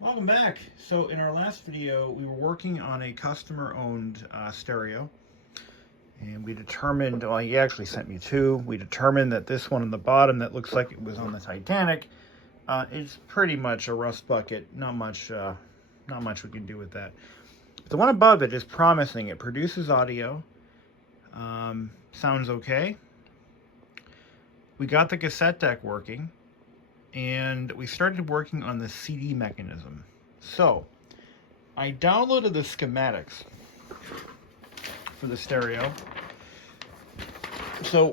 Welcome back. So in our last video, we were working on a customer-owned stereo, and we determined, well, he actually sent me two. We determined that this one on the bottom that looks like it was on the Titanic is pretty much a rust bucket. Not much we can do with that. The one above it is promising. It produces audio. Sounds okay. We got the cassette deck working, and we started working on the CD mechanism. So I downloaded the schematics for the stereo. So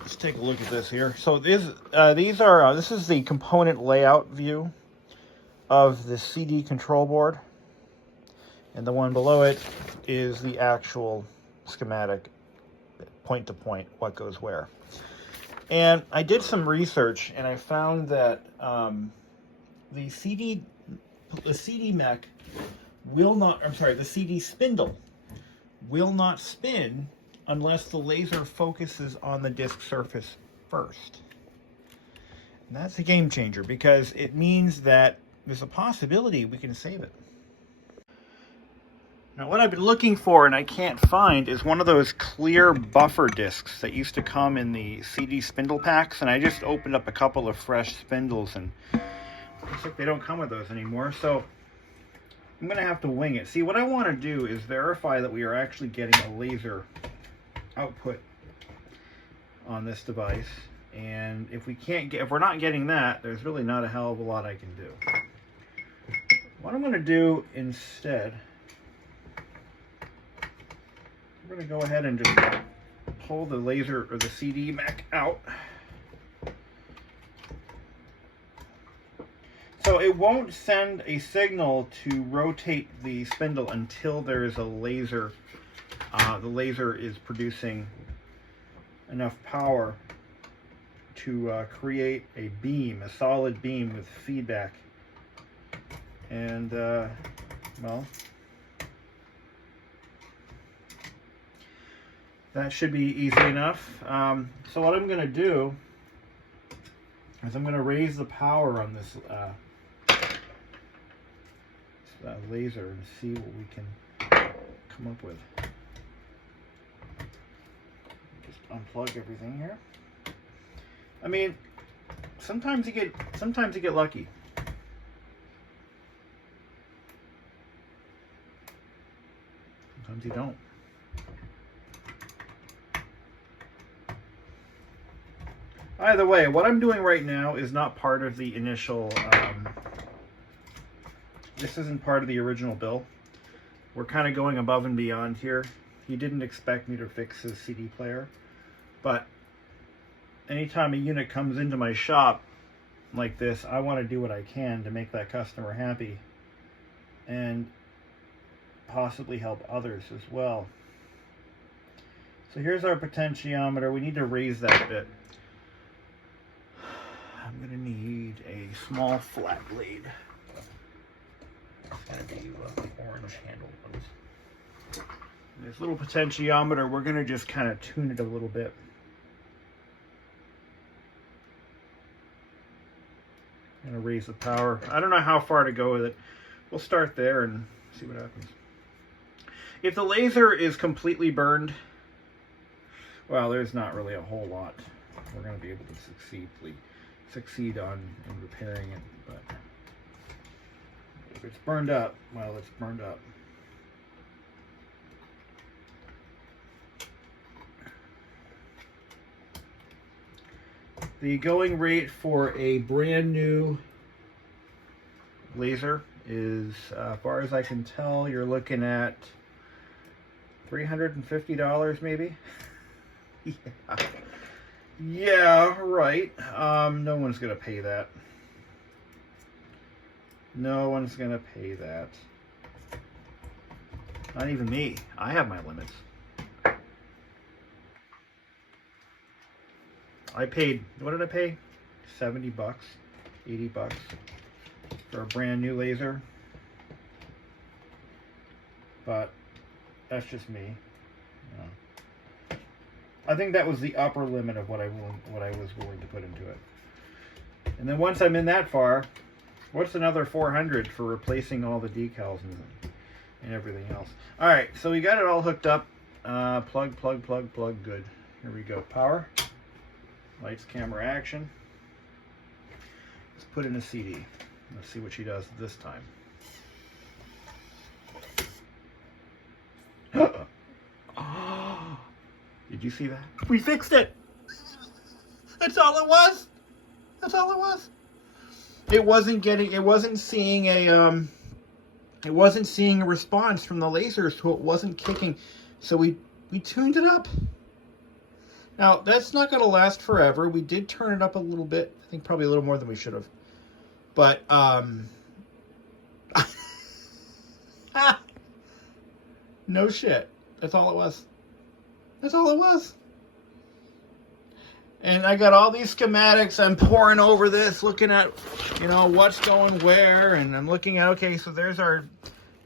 let's take a look at this here. So this is the component layout view of the CD control board, and the one below it is the actual schematic, point to point, what goes where. And I did some research, and I found that the CD mech will not, the CD spindle will not spin unless the laser focuses on the disc surface first. And that's a game changer, because it means that there's a possibility we can save it. Now, what I've been looking for and I can't find is one of those clear buffer discs that used to come in the CD spindle packs, and I just opened up a couple of fresh spindles, and it looks like they don't come with those anymore, so I'm going to have to wing it. See, what I want to do is verify that we are actually getting a laser output on this device, and if we're not getting that, there's really not a hell of a lot I can do. What I'm going to do instead, we're going to go ahead and just pull the laser or the CD mech out. So it won't send a signal to rotate the spindle until there is a laser. The laser is producing enough power to create a beam, a solid beam with feedback. And, well, that should be easy enough. So what I'm going to do is I'm going to raise the power on this laser and see what we can come up with. Just unplug everything here. I mean, sometimes you get lucky. Sometimes you don't. Either way, what I'm doing right now is not part of the initial, this isn't part of the original bill. We're kind of going above and beyond here. He didn't expect me to fix his CD player, but anytime a unit comes into my shop like this, I want to do what I can to make that customer happy and possibly help others as well. So here's our potentiometer. We need to raise that bit. I'm going to need a small flat blade. It's going to be orange handle ones. This little potentiometer, we're going to just kind of tune it a little bit. I'm going to raise the power. I don't know how far to go with it. We'll start there and see what happens. If the laser is completely burned, well, there's not really a whole lot we're going to be able to succeed on in repairing it, but if it's burned up, well, it's burned up. The going rate for a brand new laser is, as far as I can tell, you're looking at $350 maybe. Yeah. Yeah, right. No one's gonna pay that. No one's gonna pay that. Not even me. I have my limits. I paid, what did I pay? 70 bucks, 80 bucks for a brand new laser. But that's just me. You know. I think that was the upper limit of what I was willing to put into it. And then once I'm in that far, What's another 400 for replacing all the decals and everything else? All right, so we got it all hooked up. Plug, good. Here we go. Power, lights, camera, action. Let's put in a CD. Let's see what she does this time. Did you see that? We fixed it. That's all it was. That's all it was. It wasn't seeing a response from the lasers, so it wasn't kicking. So we tuned it up. Now that's not going to last forever. We did turn it up a little bit. I think probably a little more than we should have. But no shit. That's all it was. That's all it was. And I got all these schematics. I'm poring over this, looking at, you know, what's going where. And I'm looking at, okay, so there's our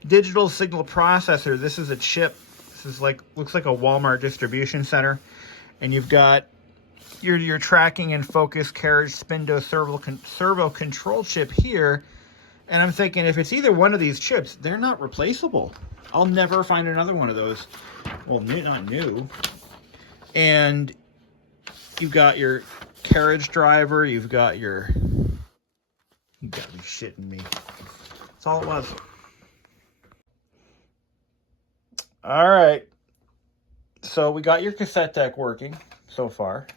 digital signal processor. This is a chip. This is like, looks like a Walmart distribution center. And you've got your tracking and focus, carriage, spindle, servo control chip here. And I'm thinking, if it's either one of these chips, they're not replaceable. I'll never find another one of those. Well, not new. And you've got your carriage driver. You gotta be shitting me. That's all it was. All right. So we got your cassette deck working so far.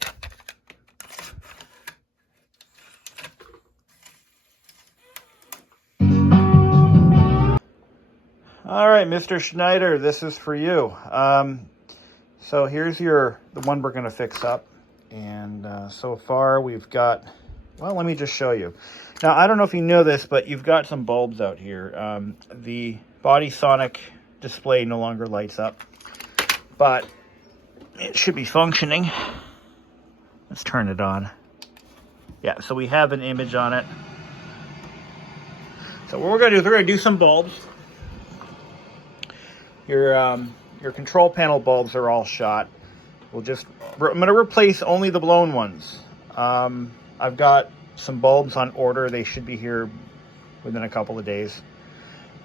All right, Mr. Schneider, this is for you. So here's the one we're going to fix up. And so far we've got, well, let me just show you. Now, I don't know if you know this, but you've got some bulbs out here. The BBISHOPPCM display no longer lights up, but it should be functioning. Let's turn it on. Yeah, so we have an image on it. So what we're going to do is we're going to do some bulbs. Your control panel bulbs are all shot. I'm going to replace only the blown ones. I've got some bulbs on order. They should be here within a couple of days.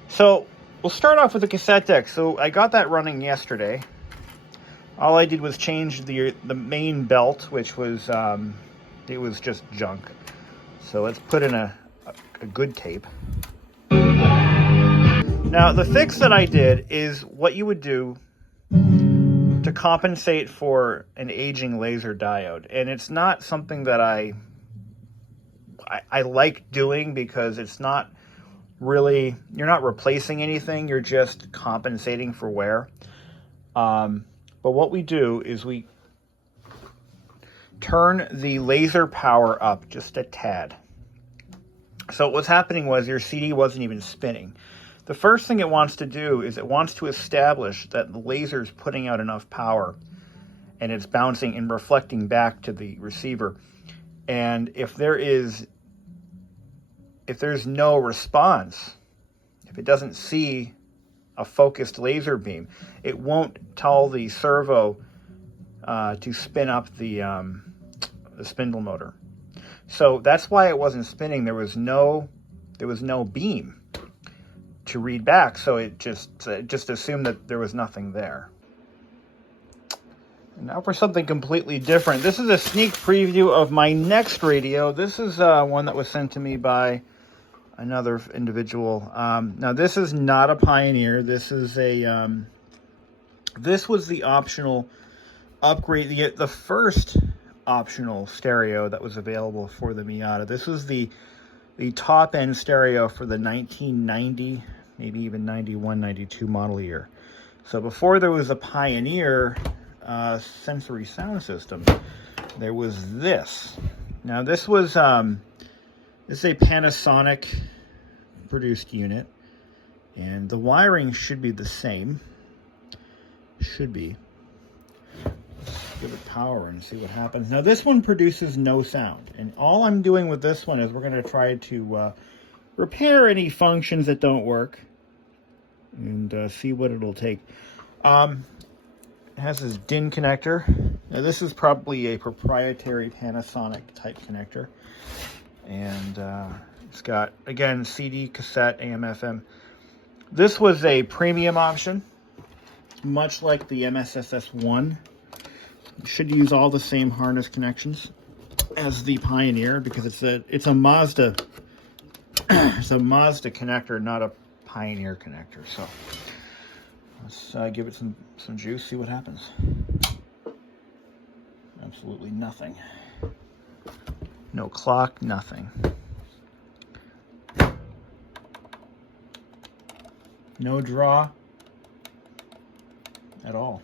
So we'll start off with the cassette deck. So I got that running yesterday. All I did was change the main belt, which was it was just junk. So let's put in a good tape. Now the fix that I did is what you would do to compensate for an aging laser diode, and it's not something that I like doing, because it's not really, you're not replacing anything, you're just compensating for wear. But what we do is we turn the laser power up just a tad. So what's happening was your CD wasn't even spinning. The first thing it wants to do is it wants to establish that the laser is putting out enough power and it's bouncing and reflecting back to the receiver. And if there's no response, if it doesn't see a focused laser beam, it won't tell the servo to spin up the spindle motor. So that's why it wasn't spinning. There was no beam to read back, so it just assumed that there was nothing there. And now for something completely different. This is a sneak preview of my next radio. This is one that was sent to me by another individual. Now this is not a Pioneer. This is this was the optional upgrade, the first optional stereo that was available for the Miata. This was the top end stereo for the 1990, maybe even 91, 92 model year. So before there was a Pioneer sensory sound system, there was this. Now this was this is a Panasonic produced unit, and the wiring should be the same. Should be. Let's give it power and see what happens. Now this one produces no sound, and all I'm doing with this one is we're going to try to repair any functions that don't work and see what it'll take. It has this DIN connector. Now this is probably a proprietary Panasonic type connector, and It's got, again, CD, cassette, AM, FM. This was a premium option, much like the MSSS1. You should use all the same harness connections as the Pioneer because it's a Mazda. It's a Mazda connector, not a Pioneer connector. So let's give it some juice, see what happens. Absolutely nothing. No clock, nothing. No draw at all.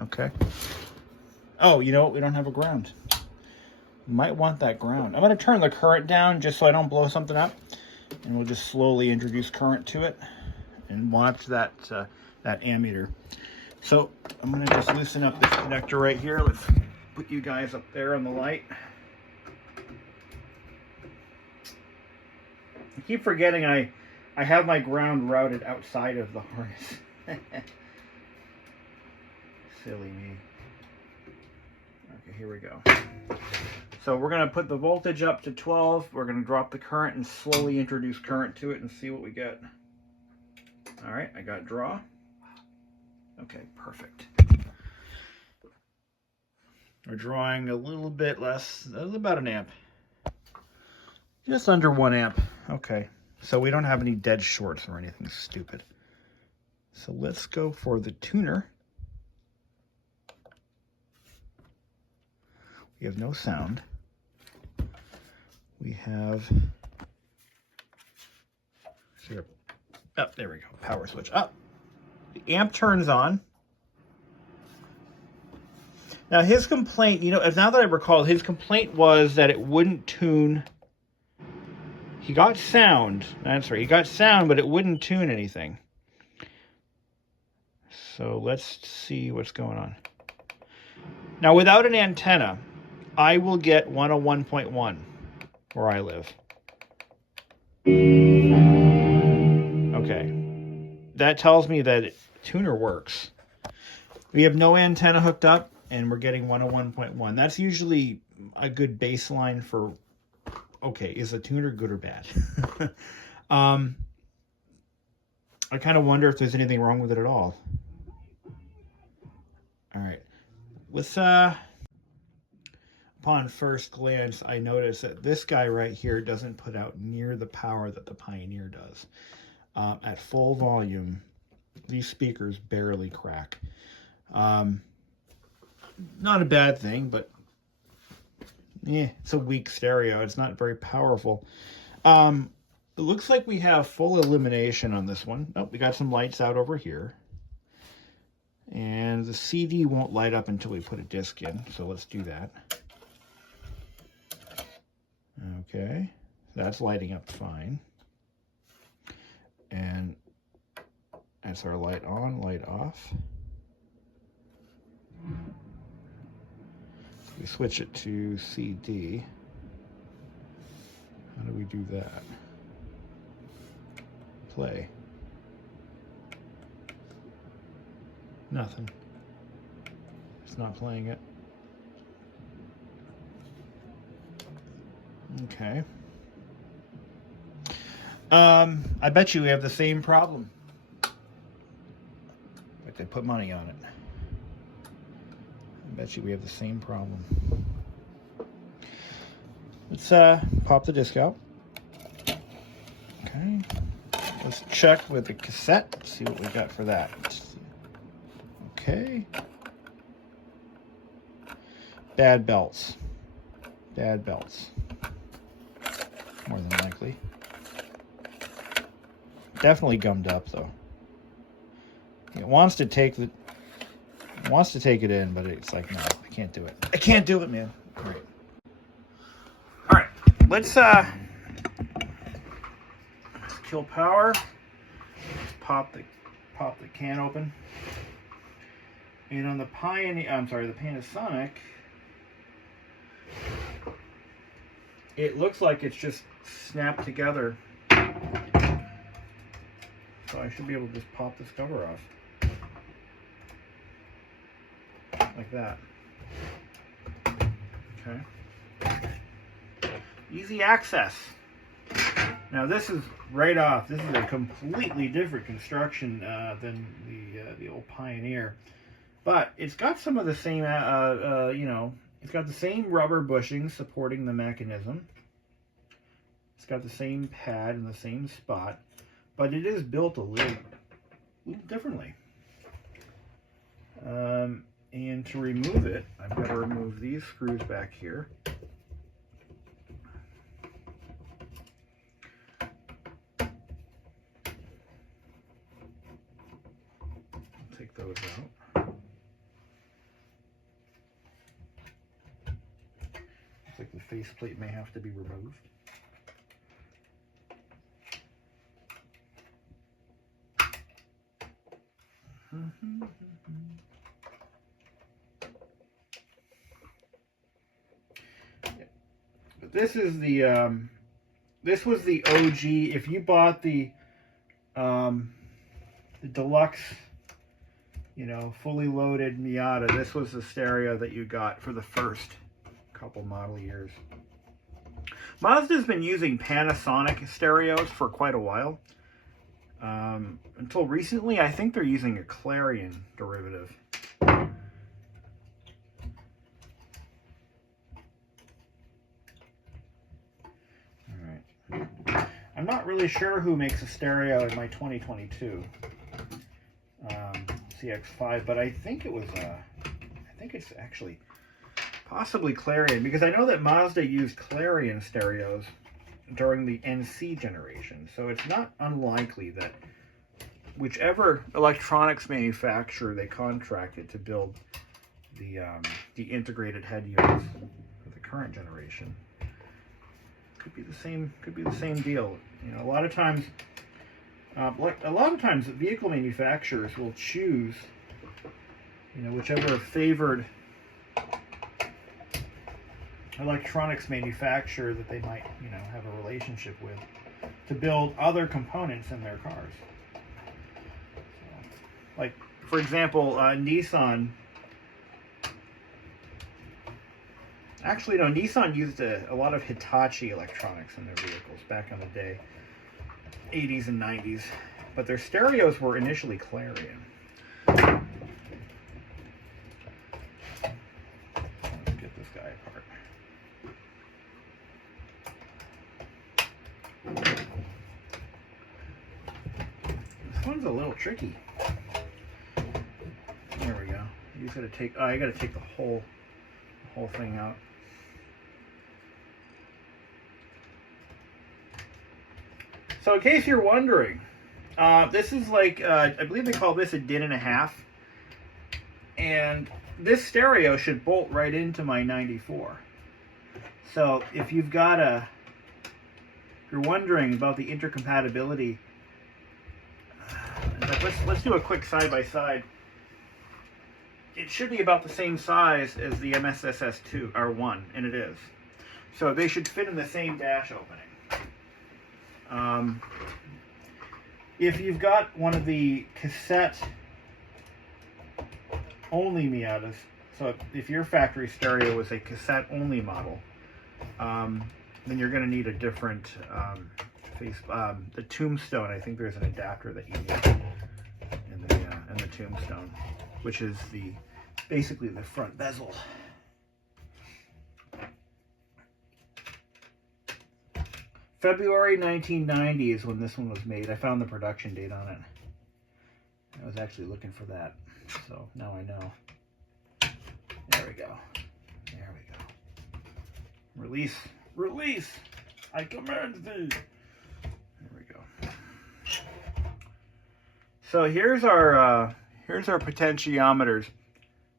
Okay. Oh, you know what? We don't have a ground. Might want that ground. I'm going to turn the current down just so I don't blow something up. And we'll just slowly introduce current to it and watch that ammeter. So I'm going to just loosen up this connector right here. Let's put you guys up there on the light. I keep forgetting I have my ground routed outside of the harness. Silly me. Okay, here we go. So we're going to put the voltage up to 12. We're going to drop the current and slowly introduce current to it and see what we get. All right, I got draw. Okay, perfect. We're drawing a little bit less, about an amp. Just under 1 amp. Okay, so we don't have any dead shorts or anything stupid. So let's go for the tuner. We have no sound. We have, oh, there we go, power switch up. The amp turns on. Now his complaint, now that I recall, his complaint was that it wouldn't tune. He got sound, he got sound, but it wouldn't tune anything. So let's see what's going on. Now without an antenna, I will get 101.1 where I live. Okay. That tells me that tuner works. We have no antenna hooked up and we're getting 101.1. That's usually a good baseline for, okay, is the tuner good or bad? I kind of wonder if there's anything wrong with it at all. All right. Let's, upon first glance, I notice that this guy right here doesn't put out near the power that the Pioneer does. At full volume, these speakers barely crack. Not a bad thing, but yeah, it's a weak stereo. It's not very powerful. It looks like we have full illumination on this one. Oh, we got some lights out over here. And the CD won't light up until we put a disc in, so let's do that. Okay, that's lighting up fine. And that's our light on, light off. We switch it to CD. How do we do that? Play. Nothing. It's not playing it. Okay. I bet you we have the same problem. Like they put money on it. I bet you we have the same problem. Let's pop the disc out. Okay. Let's check with the cassette, see what we got for that. Okay. Bad belts. Bad belts. More than likely. Definitely gummed up though. It wants to take it in, but it's like, no, I can't do it. I can't do it, man. All right. All right. Let's kill power. Pop the can open. And on the the Panasonic, it looks like it's just snapped together. So I should be able to just pop this cover off. Like that. Okay. Easy access. Now this is right off. This is a completely different construction than the old Pioneer, but it's got some of the same, you know, it's got the same rubber bushing supporting the mechanism. It's got the same pad in the same spot, but it is built a little differently. And to remove it, I've got to remove these screws back here. Take those out. Looks like the faceplate may have to be removed. But this is the this was the OG. If you bought the deluxe, you know, fully loaded Miata, this was the stereo that you got for the first couple model years. Mazda's been using Panasonic stereos for quite a while. Until recently, I think they're using a Clarion derivative. Alright. I'm not really sure who makes a stereo in my 2022 CX-5, but I think it was, I think it's actually possibly Clarion, because I know that Mazda used Clarion stereos during the NC generation, so it's not unlikely that whichever electronics manufacturer they contracted to build the integrated head units for the current generation could be the same deal. You know, a lot of times vehicle manufacturers will choose, you know, whichever favored electronics manufacturer that they might, you know, have a relationship with to build other components in their cars. So, like, for example, Nissan. Actually, no, Nissan used a lot of Hitachi electronics in their vehicles back in the day, 80s and 90s, but their stereos were initially Clarion. Let's get this guy apart. This one's a little tricky. There we go. You just gotta take. Oh, I gotta take the whole thing out. So in case you're wondering, this is like, I believe they call this a DIN and a half. And this stereo should bolt right into my 94. So if you've got if you're wondering about the intercompatibility, let's do a quick side-by-side. It should be about the same size as the MSSS2 or 1, and it is. So they should fit in the same dash opening. If you've got one of the cassette only Miatas, so if your factory stereo was a cassette only model, then you're going to need a different the tombstone. I think there's an adapter that you need in the tombstone, which is basically the front bezel. February 1990 is when this one was made. I found the production date on it. I was actually looking for that, so now I know. There we go. There we go. Release. Release! I command thee! There we go. So here's our potentiometers.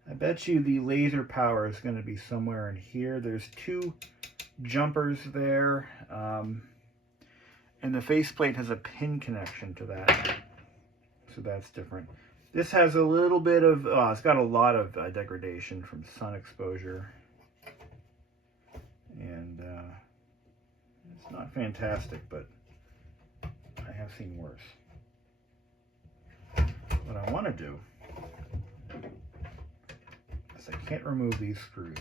I bet you the laser power is going to be somewhere in here. There's two jumpers there. And the faceplate has a pin connection to that, so that's different. This has a little bit of, it's got a lot of degradation from sun exposure, and it's not fantastic, but I have seen worse. What I want to do is I can't remove these screws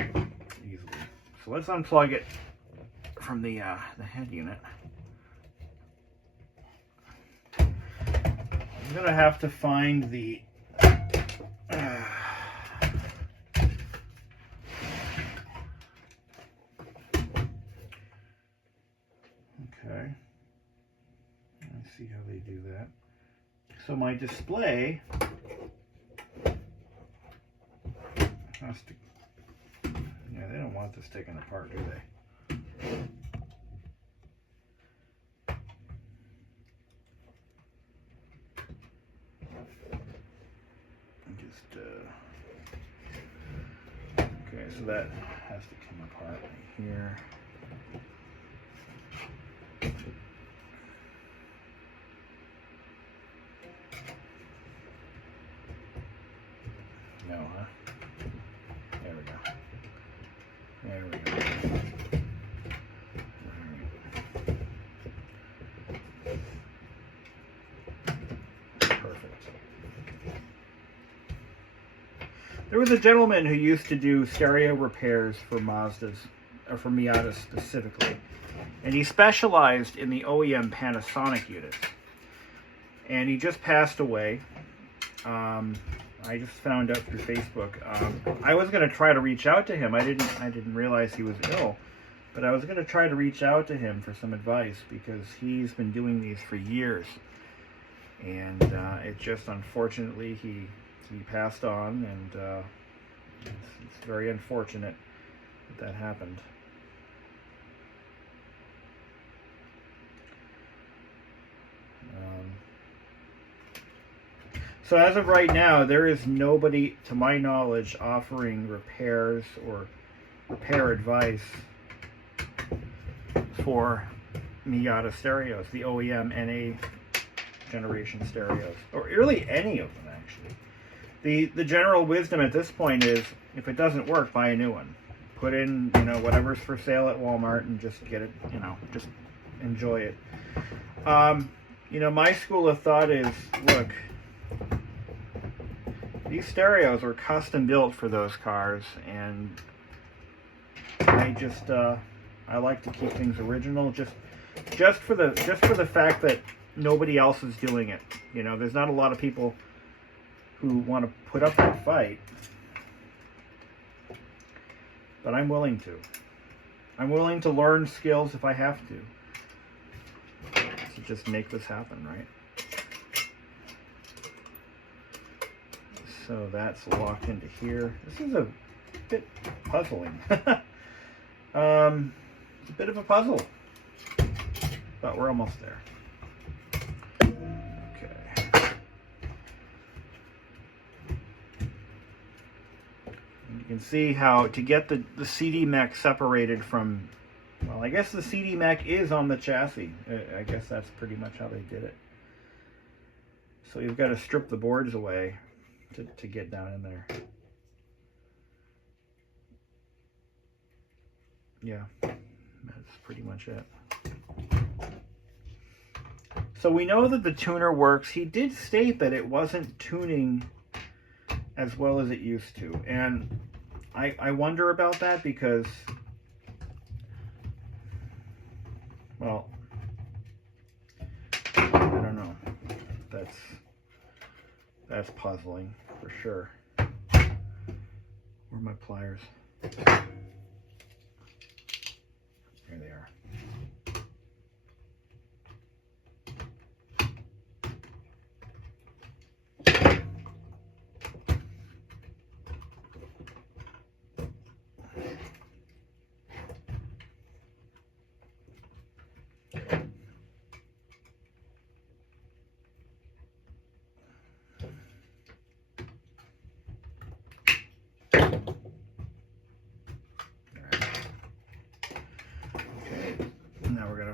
easily, so let's unplug it from the head unit. I'm gonna have to find the okay. Let's see how they do that. So my display has to, yeah, they don't want this taken apart, do they? Just, okay, so that has to come apart right here. No, huh? There we go. There we go. Perfect. There was a gentleman who used to do stereo repairs for Mazdas, or for Miata specifically, and he specialized in the OEM Panasonic units. And he just passed away. I just found out through Facebook. I was going to try to reach out to him. I didn't realize he was ill, but I was going to try to reach out to him for some advice because he's been doing these for years, and it just unfortunately he passed on, and it's very unfortunate that happened. So as of right now, there is nobody, to my knowledge, offering repairs or repair advice for Miata stereos, the OEM NA generation stereos, or really any of them actually. The general wisdom at this point is, if it doesn't work, buy a new one. Put in, you know, whatever's for sale at Walmart and just get it, you know, just enjoy it. You know, my school of thought is, look, these stereos were custom built for those cars, and I just I like to keep things original, just for the fact that nobody else is doing it. You know, there's not a lot of people who want to put up that fight, but I'm willing to. I'm willing to learn skills if I have to just make this happen, right? So that's locked into here. This is a bit puzzling. It's a bit of a puzzle, but we're almost there. Okay. And you can see how to get the CD mech separated from, well, I guess the CD mech is on the chassis. I guess that's pretty much how they did it. So you've got to strip the boards away to get down in there. Yeah, that's pretty much it. So we know that the tuner works. He did state that it wasn't tuning as well as it used to, and I wonder about that because, well, I don't know. That's puzzling for sure. Where are my pliers? There they are.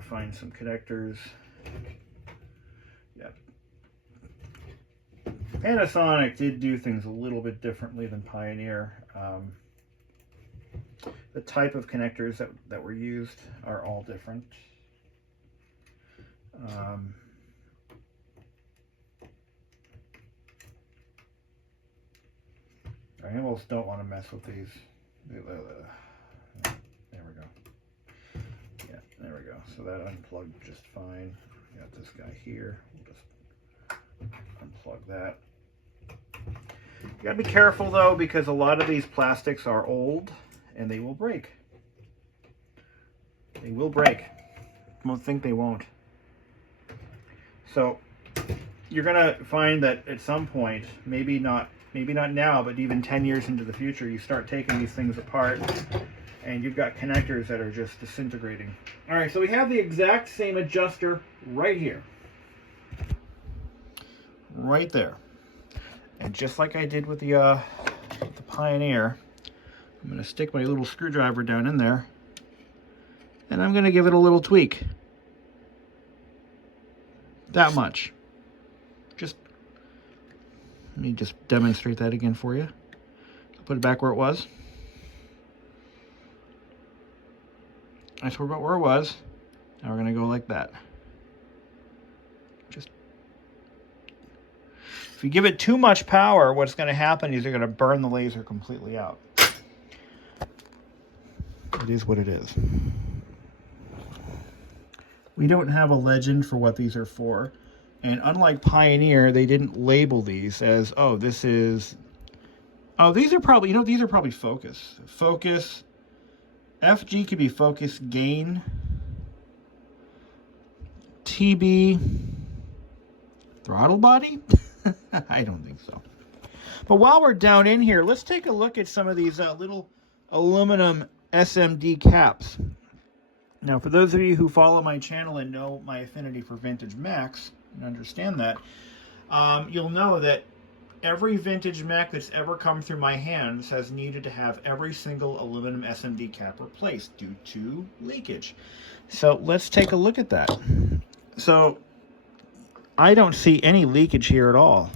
Find some connectors. Yeah. Panasonic did do things a little bit differently than Pioneer. The type of connectors that were used are all different. I almost don't want to mess with these. There we go. Yeah. So that unplugged just fine. Got this guy here. We'll just unplug that. You gotta be careful though, because a lot of these plastics are old and they will break. They will break. Don't think they won't. So you're gonna find that at some point, maybe not now, but even 10 years into the future, you start taking these things apart and you've got connectors that are just disintegrating. All right, so we have the exact same adjuster right here. Right there. And just like I did with the Pioneer, I'm going to stick my little screwdriver down in there and I'm going to give it a little tweak. That much. Just, let me just demonstrate that again for you. I'll put it back where it was. I told about where it was. Now we're going to go like that. Just, if you give it too much power, what's going to happen is you're going to burn the laser completely out. It is what it is. We don't have a legend for what these are for. And unlike Pioneer, they didn't label these as, oh, this is, oh, these are probably, these are probably focus. Focus. FG could be focus gain. TB throttle body? I don't think so. But while we're down in here, let's take a look at some of these little aluminum SMD caps. Now, for those of you who follow my channel and know my affinity for vintage mechs and understand that, you'll know that every vintage mech that's ever come through my hands has needed to have every single aluminum SMD cap replaced due to leakage. So let's take a look at that. So I don't see any leakage here at all.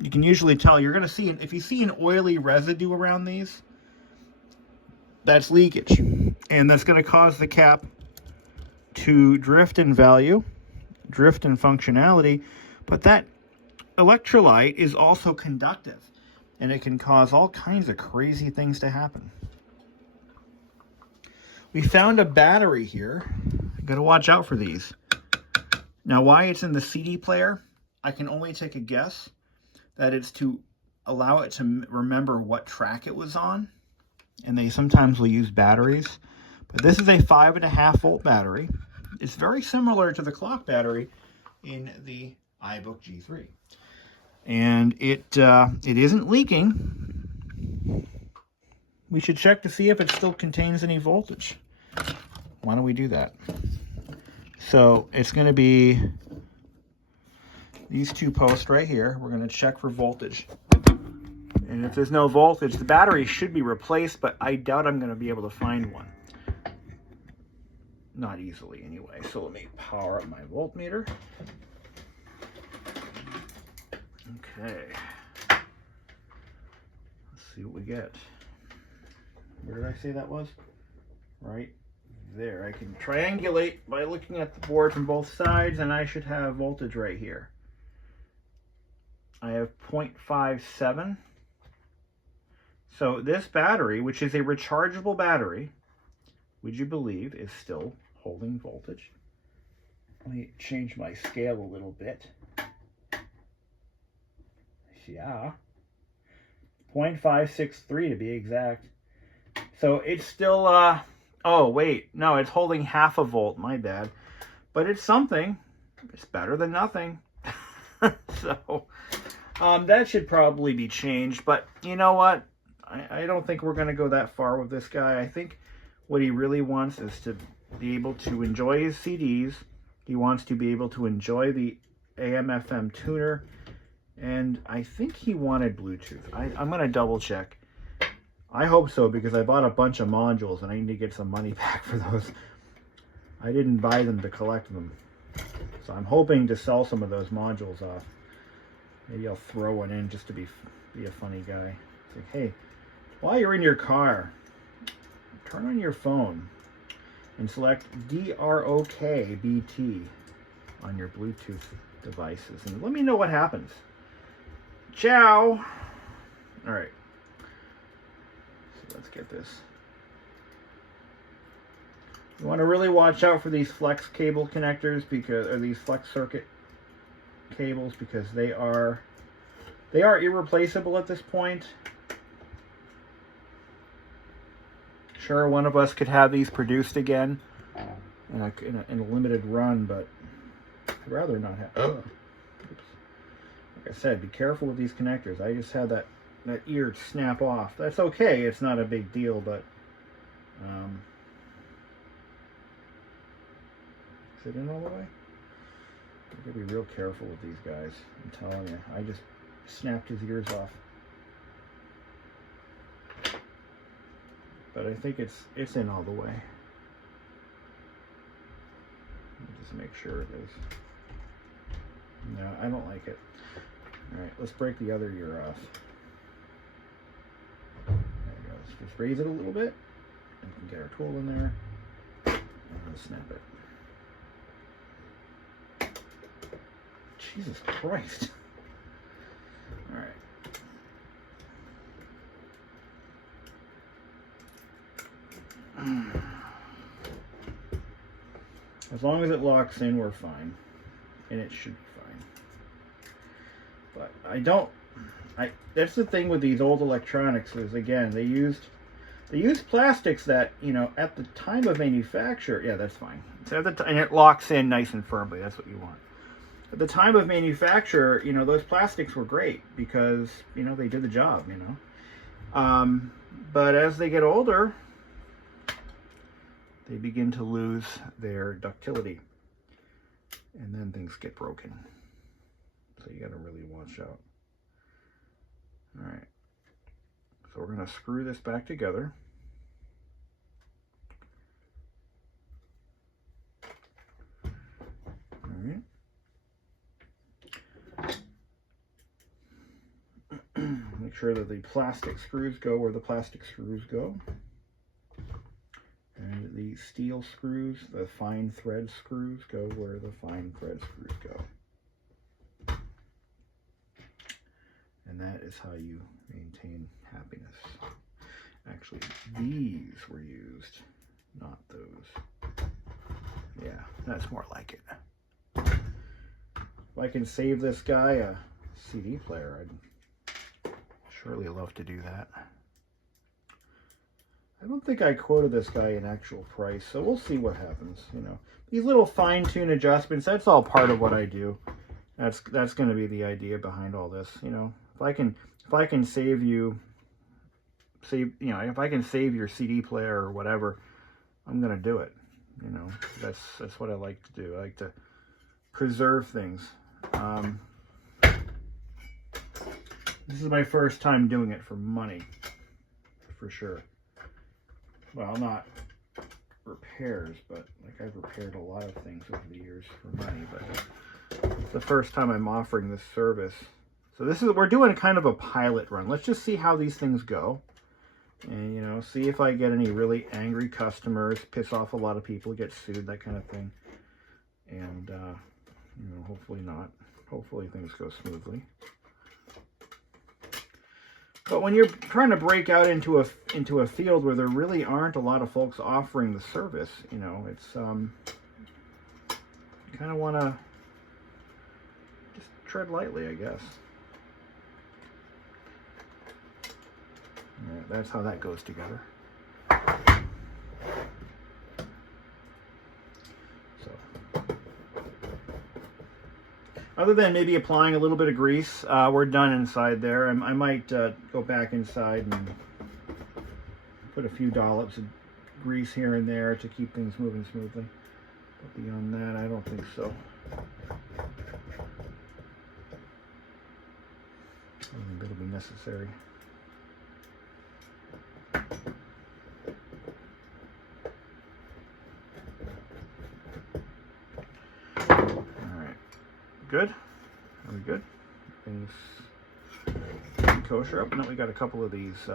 You can usually tell, you're going to see, if you see an oily residue around these, that's leakage. And that's going to cause the cap to drift in value, drift in functionality, but that electrolyte is also conductive, and it can cause all kinds of crazy things to happen. We found a battery here. Got to watch out for these. Now, why it's in the CD player, I can only take a guess that it's to allow it to remember what track it was on, and they sometimes will use batteries. But this is a 5.5 volt battery. It's very similar to the clock battery in the iBook G3. And it isn't leaking. We should check to see if it still contains any voltage. Why don't we do that? So it's going to be these two posts right here. We're going to check for voltage. And if there's no voltage, the battery should be replaced, but I doubt I'm going to be able to find one. Not easily anyway. So let me power up my voltmeter. Okay. Let's see what we get. Where did I say that was? Right there. I can triangulate by looking at the board from both sides, and I should have voltage right here. I have 0.57. So this battery, which is a rechargeable battery, would you believe, is still holding voltage. Let me change my scale a little bit. Yeah. 0.563 to be exact. So it's still, oh wait, no, it's holding half a volt, my bad. But it's something. It's better than nothing. So, that should probably be changed. But you know what? I don't think we're going to go that far with this guy. I think what he really wants is to be able to enjoy his CDs. He wants to be able to enjoy the AM/FM tuner. And I think he wanted Bluetooth. I'm going to double check. I hope so, because I bought a bunch of modules and I need to get some money back for those. I didn't buy them to collect them. So I'm hoping to sell some of those modules off. Maybe I'll throw one in just to be a funny guy. It's like, hey, while you're in your car, turn on your phone and select DROKBT on your Bluetooth devices and let me know what happens. Ciao. All right. So let's get this. You want to really watch out for these flex cable connectors, because, or these flex circuit cables, because they are irreplaceable at this point. Sure, one of us could have these produced again in a limited run, but I'd rather not have. Oops. Like I said, be careful with these connectors. I just had that ear snap off. That's okay. It's not a big deal, but is it in all the way? You gotta be real careful with these guys. I'm telling you, I just snapped his ears off. But I think it's in all the way. Let me just make sure it is. No, I don't like it. All right, let's break the other ear off. There we go. Let's just raise it a little bit. And we can get our tool in there and snap it. Jesus Christ. All right. As long as it locks in, we're fine. And it should be fine. But that's the thing with these old electronics is, again, they used plastics that, you know, at the time of manufacture, yeah, that's fine. So and it locks in nice and firmly. That's what you want. At the time of manufacture, you know, those plastics were great because, you know, they did the job, you know. But as they get older, they begin to lose their ductility, and then things get broken. So you got to really watch out. All right, so we're going to screw this back together. All right. Make sure that the plastic screws go where the plastic screws go. And the steel screws, the fine thread screws, go where the fine thread screws go. And that is how you maintain happiness. Actually, these were used, not those. Yeah, that's more like it. If I can save this guy a CD player, I'd surely love to do that. I don't think I quoted this guy an actual price, so we'll see what happens. You know, these little fine-tune adjustments, that's all part of what I do. That's going to be the idea behind all this. You know, if I can save you know, if I can save your CD player or whatever, I'm going to do it. You know, that's what I like to do. I like to preserve things. This is my first time doing it for money, for sure. Well, not repairs, but like I've repaired a lot of things over the years for money, but it's the first time I'm offering this service. So we're doing kind of a pilot run. Let's just see how these things go. And, you know, see if I get any really angry customers, piss off a lot of people, get sued, that kind of thing. And, you know, hopefully not. Hopefully things go smoothly. But when you're trying to break out into a field where there really aren't a lot of folks offering the service, you know, it's you kind of want to just tread lightly, I guess. Yeah, that's how that goes together. So, other than maybe applying a little bit of grease, we're done inside there. I might go back inside and put a few dollops of grease here and there to keep things moving smoothly. But beyond that, I don't think so. I don't think it'll be necessary. Good? Are we good? Things kosher up. No, we got a couple of these.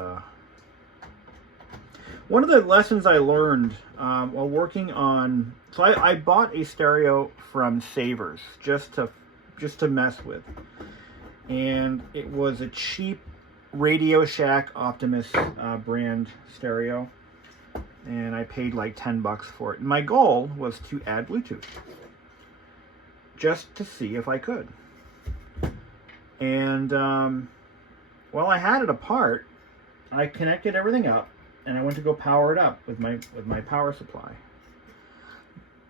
One of the lessons I learned while working on, so I bought a stereo from Savers just to mess with, and it was a cheap Radio Shack Optimus brand stereo, and I paid like 10 bucks for it. And my goal was to add Bluetooth, just to see if I could. And while I had it apart, I connected everything up, and I went to go power it up with my power supply.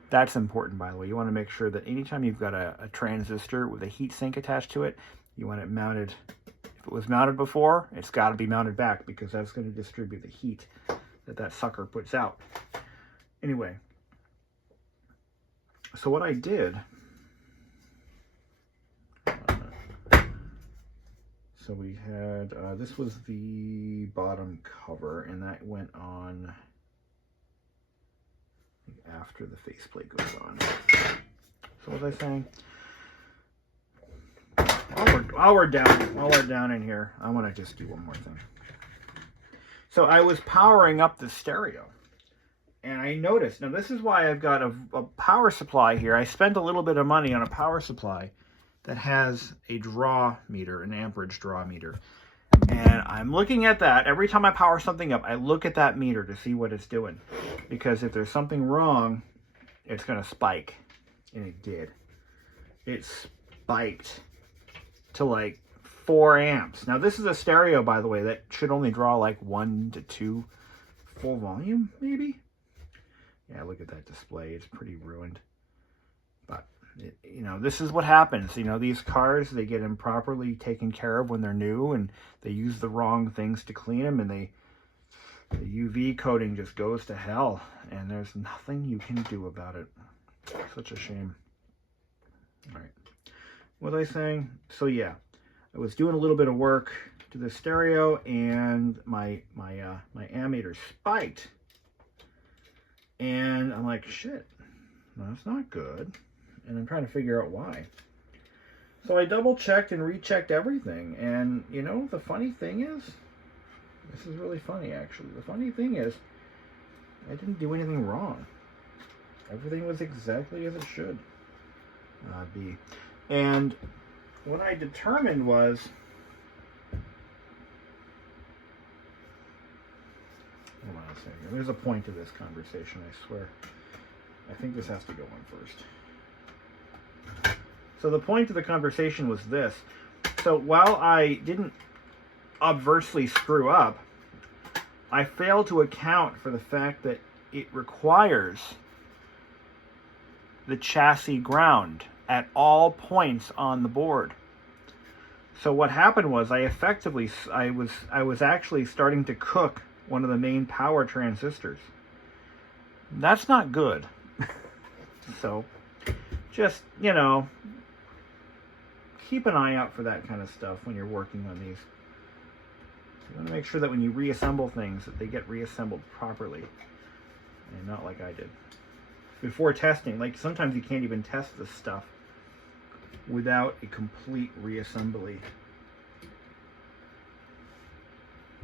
That's important, by the way. You want to make sure that anytime you've got a transistor with a heat sink attached to it, you want it mounted. If it was mounted before, it's got to be mounted back, because that's going to distribute the heat that sucker puts out. Anyway, so what I did, so we had, this was the bottom cover, and that went on after the faceplate goes on. So what was I saying? While we're down in here, I want to just do one more thing. So I was powering up the stereo, and I noticed, now this is why I've got a power supply here. I spent a little bit of money on a power supply that has a draw meter, an amperage draw meter. And I'm looking at that. Every time I power something up, I look at that meter to see what it's doing. Because if there's something wrong, it's going to spike. And it did. It spiked to like 4 amps. Now this is a stereo, by the way, that should only draw like 1 to 2 full volume, maybe? Yeah, look at that display. It's pretty ruined. But, you know, this is what happens. You know, these cars, they get improperly taken care of when they're new, and they use the wrong things to clean them, and the UV coating just goes to hell, and there's nothing you can do about it. Such a shame. All right. What was I saying? So yeah, I was doing a little bit of work to the stereo, and my ammeter spiked, and I'm like, shit, that's not good. And I'm trying to figure out why. So I double checked and rechecked everything, and you know, the funny thing is, this is really funny actually. The funny thing is, I didn't do anything wrong. Everything was exactly as it should be. And what I determined was, hold on a second. There's a point to this conversation, I swear. I think this has to go on first. So the point of the conversation was this. So while I didn't obversely screw up, I failed to account for the fact that it requires the chassis ground at all points on the board. So what happened was I was actually starting to cook one of the main power transistors. That's not good. So just, you know, keep an eye out for that kind of stuff when you're working on these. You want to make sure that when you reassemble things, that they get reassembled properly, and not like I did. Before testing, like sometimes you can't even test this stuff without a complete reassembly.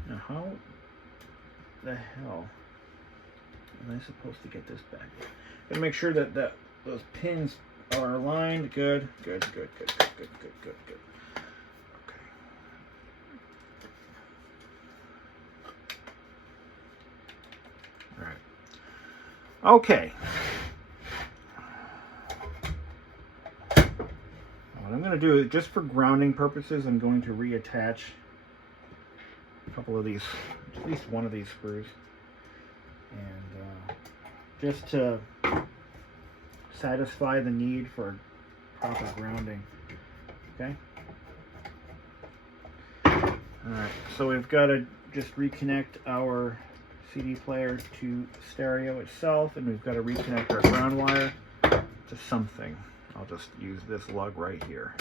Now how the hell am I supposed to get this back? Gotta make sure that those pins are aligned. Good. Okay. All right. Okay. What I'm going to do, just for grounding purposes, I'm going to reattach a couple of these, at least one of these screws, and just to satisfy the need for proper grounding. Okay. All right. So we've got to just reconnect our CD player to stereo itself, and we've got to reconnect our ground wire to something. I'll just use this lug right here.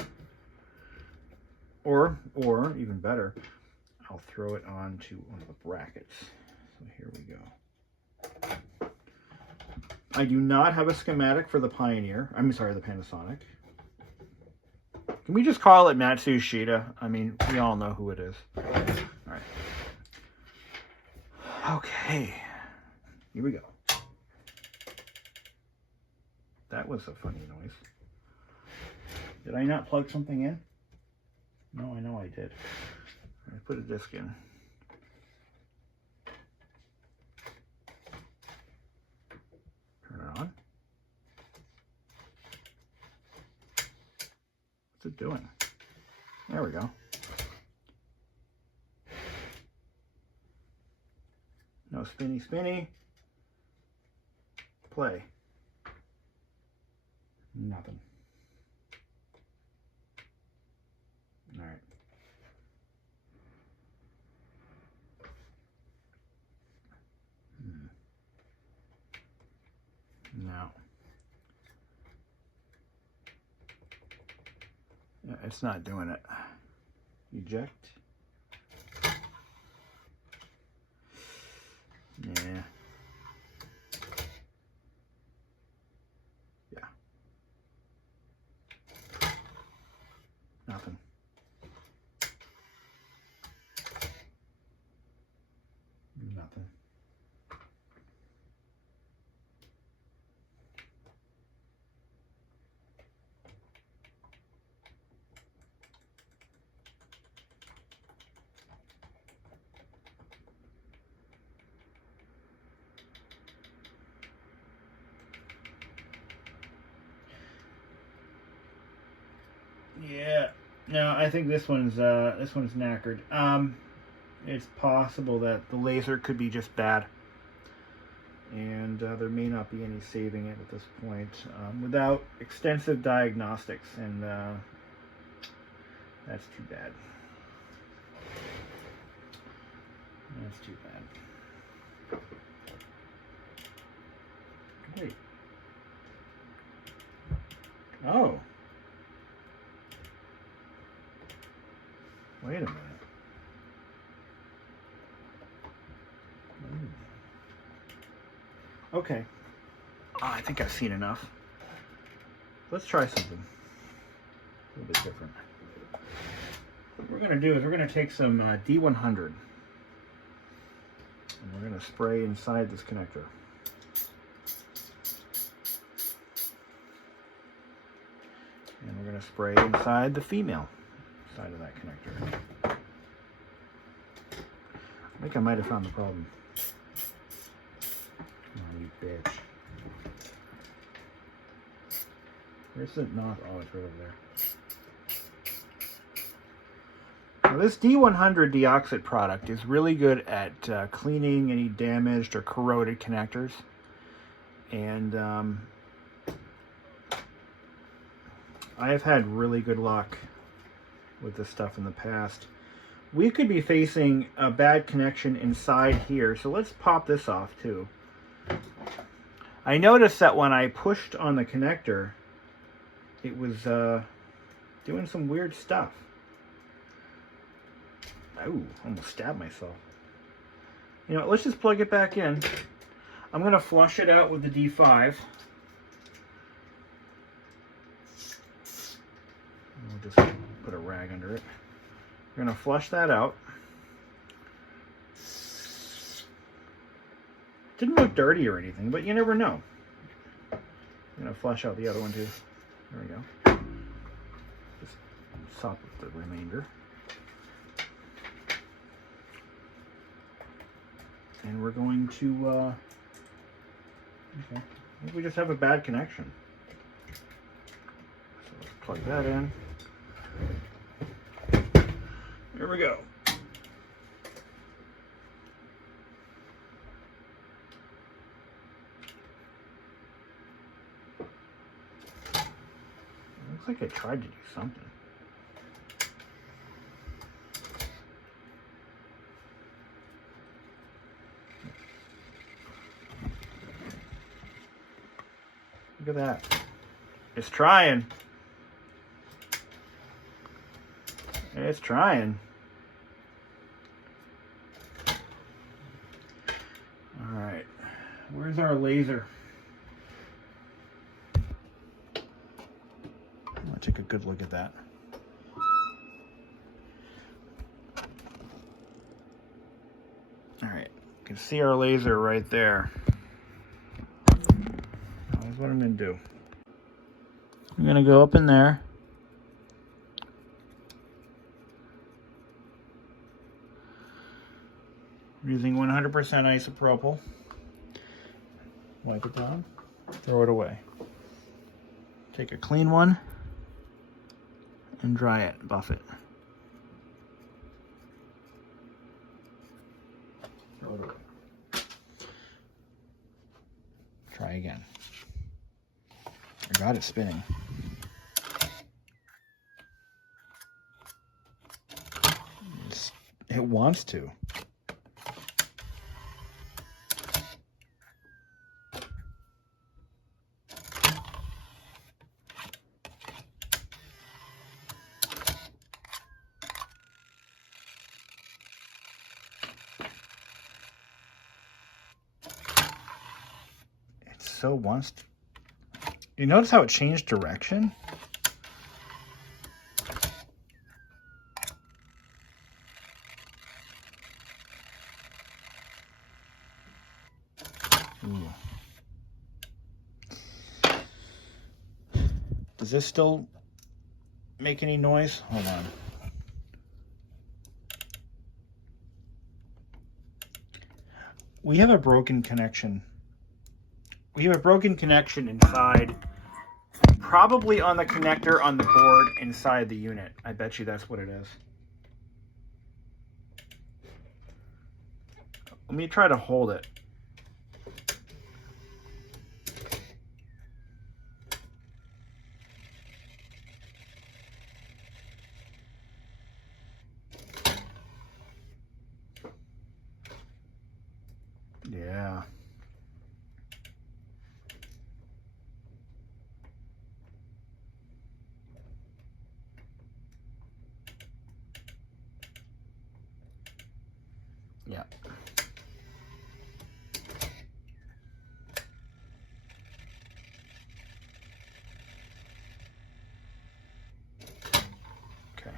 Or even better, I'll throw it onto one of the brackets. So here we go. I do not have a schematic for the Pioneer. I'm sorry, the Panasonic. Can we just call it Matsushita? I mean, we all know who it is. All right. Okay. Here we go. That was a funny noise. Did I not plug something in? No, I know I did. I put a disc in. it doing? There we go. No spinny, spinny. Play. Nothing. All right. No. Yeah, it's not doing it. Eject. Yeah. Yeah. Nothing. Nothing. Yeah. No, I think this one's knackered. It's possible that the laser could be just bad, and there may not be any saving it at this point without extensive diagnostics, and that's too bad. That's too bad. Wait. Oh. Wait a minute. Okay. Oh, I think I've seen enough. Let's try something a little bit different. What we're going to do is we're going to take some D100 and we're going to spray inside this connector. And we're going to spray inside the female side of that connector. I think I might have found the problem. Oh, you bitch. Where's the knob? Oh, it's right over there. Now, this D100 deoxit product is really good at cleaning any damaged or corroded connectors. And I have had really good luck with this stuff in the past. We could be facing a bad connection inside here, so let's pop this off too. I noticed that when I pushed on the connector, it was doing some weird stuff. Oh, almost stabbed myself. You know, let's just plug it back in. I'm going to flush it out with the D5. We'll just put a rag under it. We're going to flush that out. Didn't look dirty or anything, but you never know. I'm going to flush out the other one too. There we go. Just sop up the remainder. And we're going to, okay, I think we just have a bad connection. So let's plug that in. Here we go. Looks like I tried to do something. Look at that. It's trying. It's trying. All right. Where's our laser? I'll take a good look at that. All right. You can see our laser right there. That's what I'm going to do. I'm going to go up in there. I'm using 100% isopropyl. Wipe it down. Throw it away. Take a clean one. and dry it, buff it. Try again. I got it spinning. It wants to. It so wants to. You notice how it changed direction? Ooh. Does this still make any noise? Hold on. We have a broken connection. We have a broken connection inside, probably on the connector on the board inside the unit. I bet you that's what it is. Let me try to hold it. Yeah. Yeah. Okay.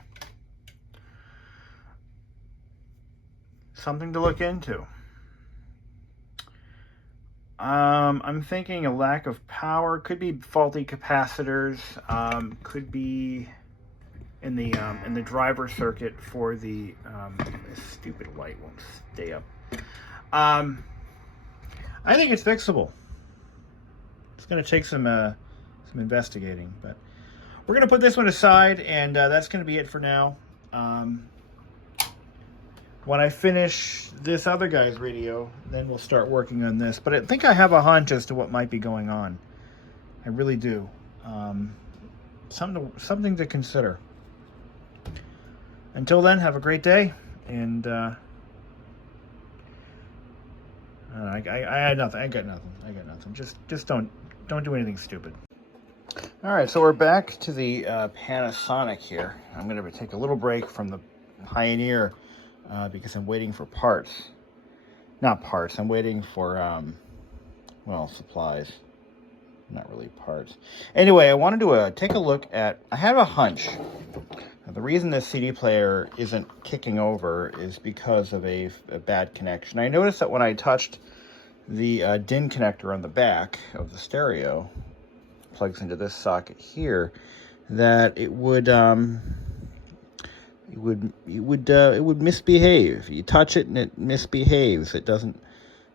Something to look into. I'm thinking a lack of power, could be faulty capacitors, could be in the driver circuit for the this stupid light won't stay up. I think it's fixable. It's going to take some investigating, but we're going to put this one aside, and that's going to be it for now. When I finish this other guy's radio, then we'll start working on this. But I think I have a hunch as to what might be going on. I really do. Something to consider. Until then, have a great day, and I had nothing. I got nothing. Just don't do anything stupid. All right, so we're back to the Panasonic here. I'm going to take a little break from the Pioneer because I'm waiting for parts. Not parts. I'm waiting for well, supplies. Not really parts. Anyway, I wanted to take a look at. I have a hunch. The reason this CD player isn't kicking over is because of a bad connection. I noticed that when I touched the DIN connector on the back of the stereo, plugs into this socket here, that it would misbehave. You touch it and it misbehaves. It doesn't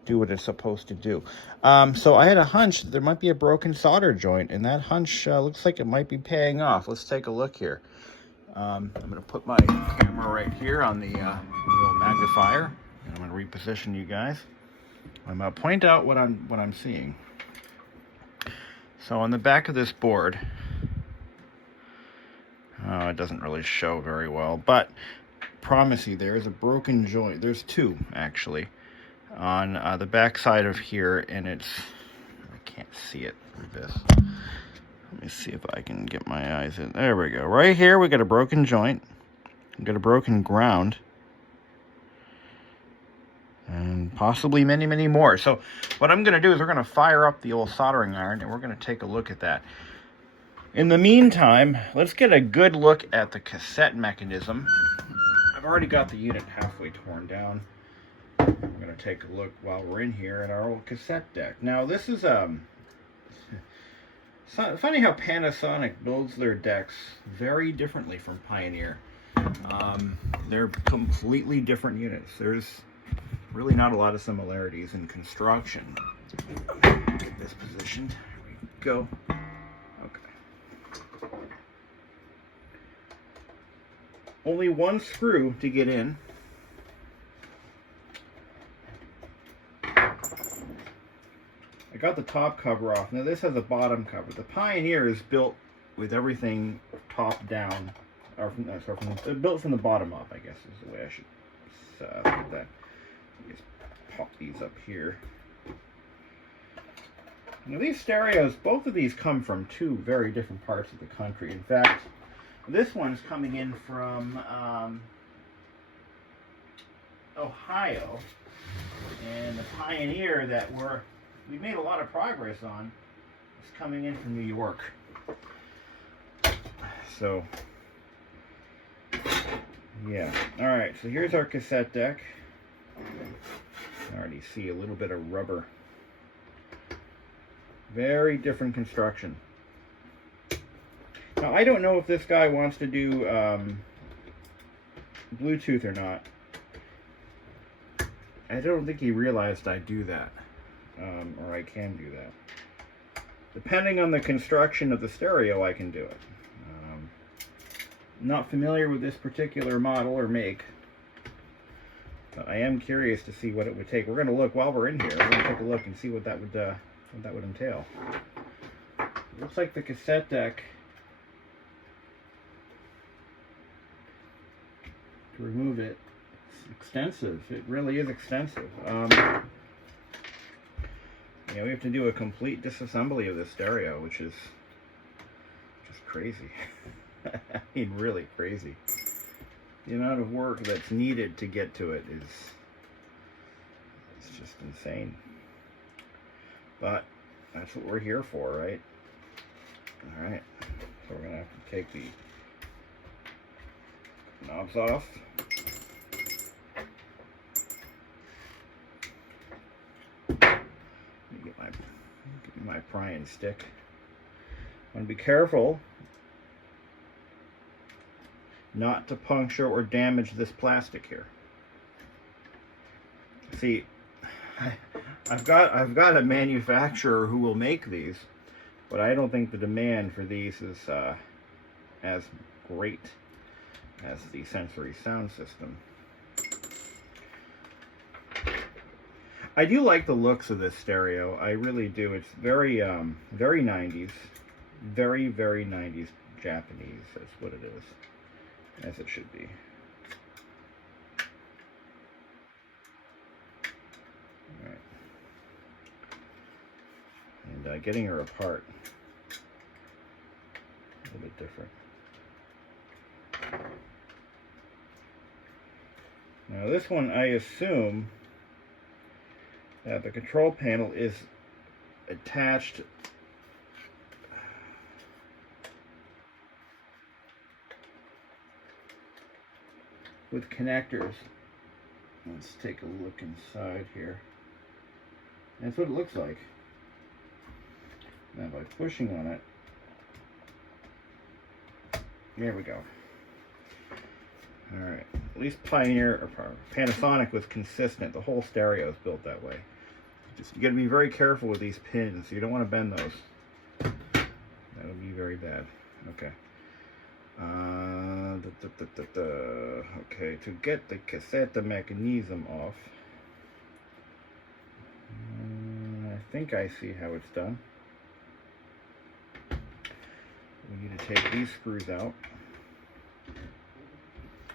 do what it's supposed to do. So I had a hunch that there might be a broken solder joint, and that hunch looks like it might be paying off. Let's take a look here. I'm going to put my camera right here on the little magnifier, and I'm going to reposition you guys. I'm going to point out what I'm seeing. So on the back of this board, it doesn't really show very well, but promise you there is a broken joint. There's two actually on the back side of here, and I can't see it through this. Let me see if I can get my eyes in. There we go. Right here, we got a broken joint. We got a broken ground. And possibly many, many more. So what I'm going to do is we're going to fire up the old soldering iron, and we're going to take a look at that. In the meantime, let's get a good look at the cassette mechanism. I've already got the unit halfway torn down. I'm going to take a look while we're in here at our old cassette deck. Now, this is funny how Panasonic builds their decks very differently from Pioneer. They're completely different units. There's really not a lot of similarities in construction. Get this positioned. There we go. Okay. only one screw to get in. I got the top cover off. Now this has a bottom cover. The Pioneer is built with everything top down, or built from the bottom up, I guess is the way I should put that. Just pop these up here. Now these stereos, both of these come from two very different parts of the country. In fact, this one's coming in from Ohio, and the Pioneer that we made a lot of progress on is coming in from New York. So, yeah. Alright, so here's our cassette deck. I already see a little bit of rubber. Very different construction. Now, I don't know if this guy wants to do Bluetooth or not. I don't think he realized I do that. Or I can do that. Depending on the construction of the stereo, I can do it. Not familiar with this particular model or make, but I am curious to see what it would take. We're going to look while we're in here. We're going to take a look and see what that would entail. It looks like the cassette deck, to remove it, it's extensive. It really is extensive. Yeah, we have to do a complete disassembly of this stereo, which is just crazy. I mean, really crazy. The amount of work that's needed to get to it is just insane. But that's what we're here for, right? All right. So we're gonna have to take the knobs off. Get my prying stick. I want to be careful not to puncture or damage this plastic here. See, I've got a manufacturer who will make these, but I don't think the demand for these is as great as the Sensory sound system. I do like the looks of this stereo. I really do. It's very, very 90s. Very, very 90s Japanese. That's what it is. As it should be. Alright. And getting her apart. A little bit different. Now this one, I assume that the control panel is attached with connectors. Let's take a look inside here. That's what it looks like. Now by pushing on it, there we go. Alright, at least Pioneer or Panasonic was consistent. The whole stereo is built that way. You gotta be very careful with these pins. You don't want to bend those. That'll be very bad. Okay. Okay, to get the cassette mechanism off, I think I see how it's done. We need to take these screws out.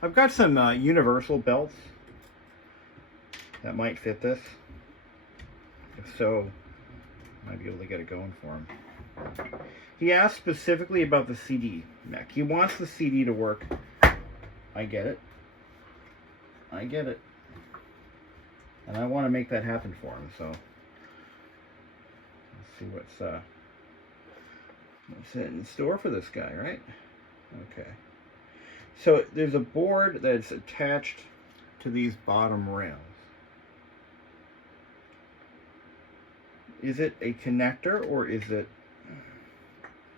I've got some universal belts that might fit this. If so, I might be able to get it going for him. He asked specifically about the CD mech. He wants the CD to work. I get it. I get it. And I want to make that happen for him, so let's see what's in store for this guy, right? Okay. So there's a board that's attached to these bottom rails. Is it a connector, or is it...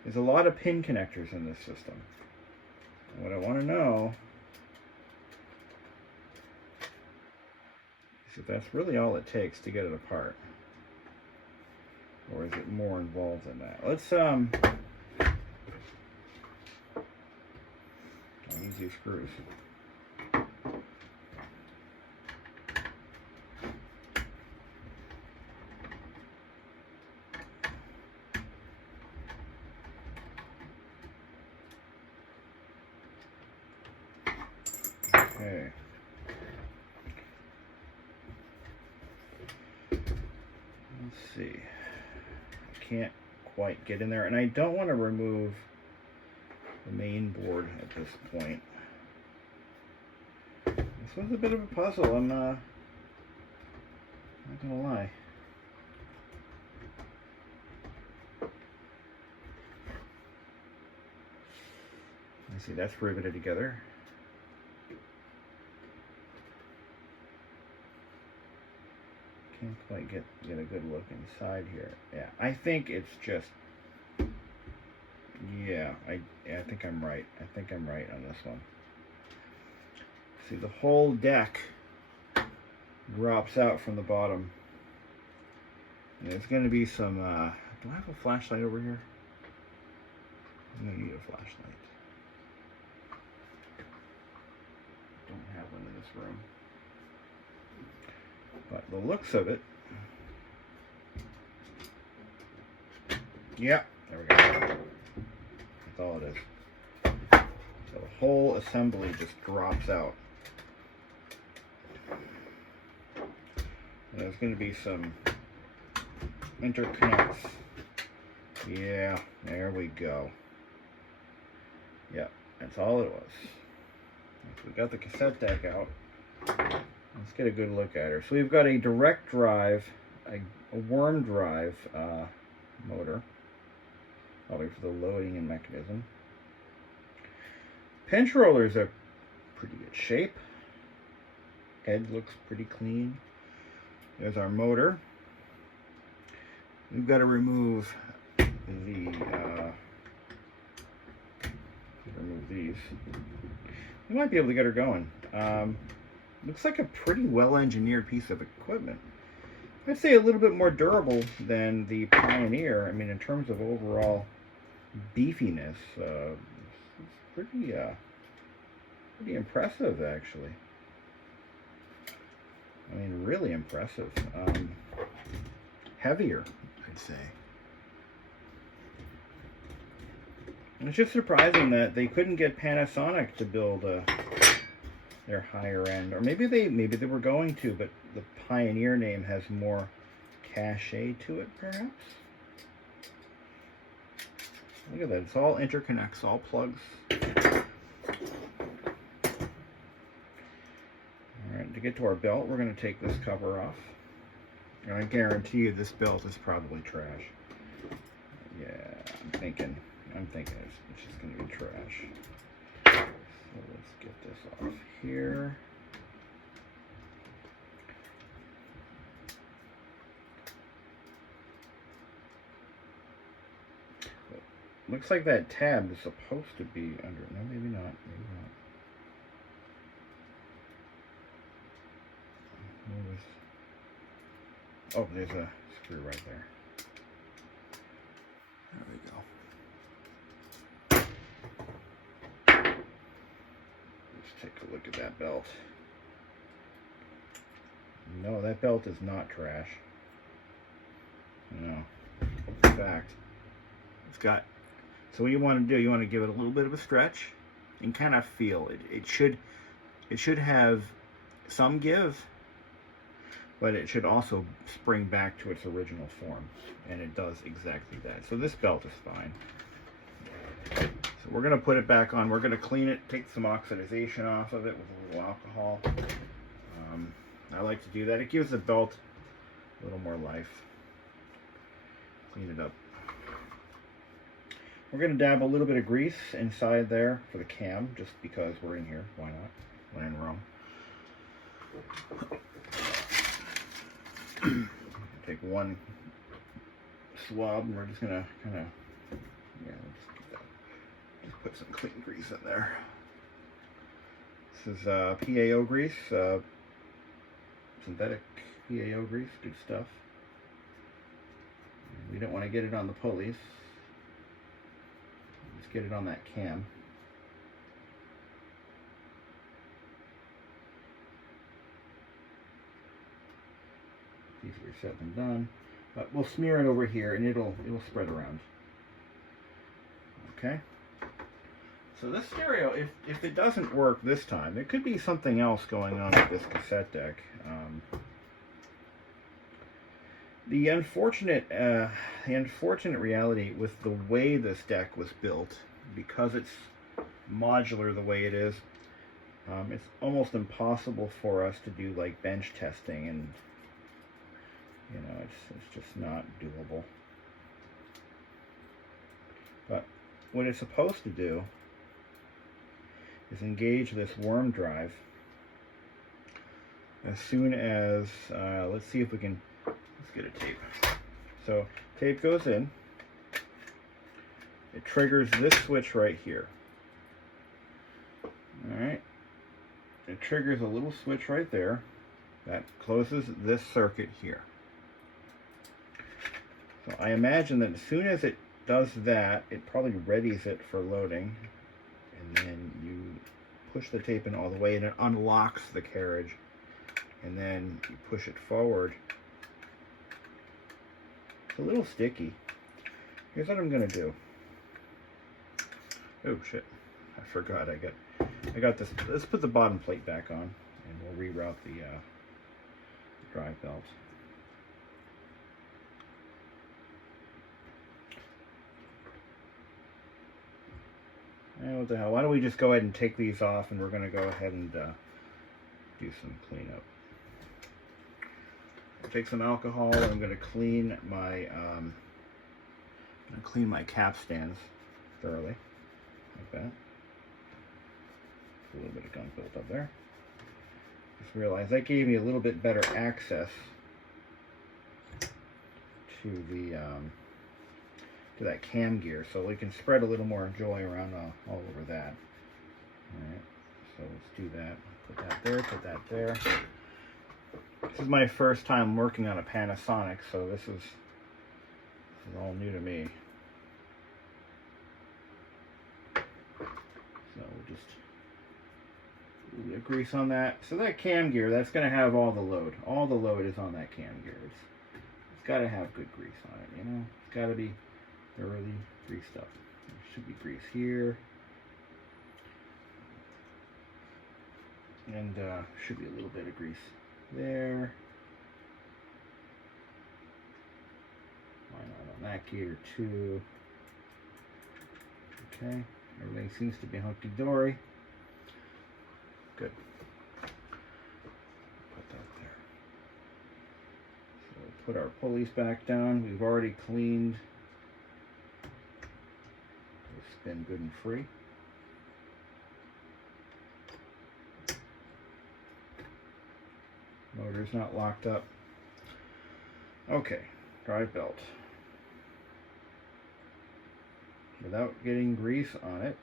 There's a lot of pin connectors in this system. And what I want to know is if that's really all it takes to get it apart. Or is it more involved than that? Let's I'll use these screws. Okay. Let's see. I can't quite get in there, and I don't want to remove the main board at this point. This one's a bit of a puzzle, I'm not gonna lie. I see that's riveted together. Can't quite get a good look inside here. Yeah, I think it's just, yeah, I think I'm right. I think I'm right on this one. See, the whole deck drops out from the bottom. And there's going to be some, do I have a flashlight over here? I'm going to need a flashlight. Don't have one in this room. But the looks of it, yeah, there we go. That's all it is. So the whole assembly just drops out. And there's going to be some interconnects. Yeah, there we go. Yep, that's all it was. So we got the cassette deck out. Let's get a good look at her. So we've got a direct drive, a worm drive motor, probably for the loading and mechanism. Pinch rollers are pretty good shape. Head looks pretty clean. There's our motor. We've got to remove these. We might be able to get her going. Looks like a pretty well-engineered piece of equipment. I'd say a little bit more durable than the Pioneer. I mean, in terms of overall beefiness, it's pretty impressive, actually. I mean, really impressive. Heavier, I'd say. And it's just surprising that they couldn't get Panasonic to build their higher end, or maybe they were going to, but the Pioneer name has more cachet to it, perhaps. Look at that, it's all interconnects, all plugs. Alright, to get to our belt, we're going to take this cover off. And I guarantee you this belt is probably trash. Yeah, I'm thinking it's just going to be trash. So let's get this off here. Looks like that tab is supposed to be under. No, maybe not. Maybe not. Oh, there's a screw right there. There we go. Let's take a look at that belt. No, that belt is not trash. No. In fact, it's got. So what you want to do, you want to give it a little bit of a stretch and kind of feel it. It should have some give, but it should also spring back to its original form, and it does exactly that. So this belt is fine. So we're going to put it back on. We're going to clean it, take some oxidization off of it with a little alcohol. I like to do that. It gives the belt a little more life. Clean it up. We're going to dab a little bit of grease inside there for the cam, just because we're in here. Why not? We're in Rome. Take one swab, and we're just going to kind of, just put some clean grease in there. This is PAO grease, synthetic PAO grease, good stuff. We don't want to get it on the pulleys. Let's get it on that cam. Easier said than done, but we'll smear it over here, and it'll spread around. Okay. So this stereo, if it doesn't work this time, there could be something else going on with this cassette deck. The unfortunate reality with the way this deck was built, because it's modular the way it is, it's almost impossible for us to do like bench testing, and you know, it's just not doable. But what it's supposed to do is engage this worm drive as soon as, let's see if we can, let's get a tape. So tape goes in, it triggers this switch right here. Alright, it triggers a little switch right there that closes this circuit here. So I imagine that as soon as it does that, it probably readies it for loading, and then you push the tape in all the way and it unlocks the carriage, and then you push it forward. It's a little sticky. Here's what I'm gonna do. Oh shit, I forgot I got this. Let's put the bottom plate back on and we'll reroute the drive belt. What the hell? Why don't we just go ahead and take these off, and we're going to go ahead and do some cleanup. I'll take some alcohol, and I'm going to clean my cap stands thoroughly, like that. A little bit of gunk built up there. Just realized that gave me a little bit better access to the to that cam gear, so we can spread a little more joy around all over that. Alright, so let's do that. Put that there, put that there. This is my first time working on a Panasonic, so this is all new to me. So we'll just a little bit of grease on that. So that cam gear, that's going to have all the load. All the load is on that cam gear. It's got to have good grease on it, you know? It's got to be thoroughly greased up. There should be grease here. And should be a little bit of grease there. Why not on that gear too? Okay, everything seems to be hunky-dory. Good. Put that there. So we'll put our pulleys back down. We've already cleaned. They'll spin good and free. Motor's not locked up. Okay, drive belt. Without getting grease on it.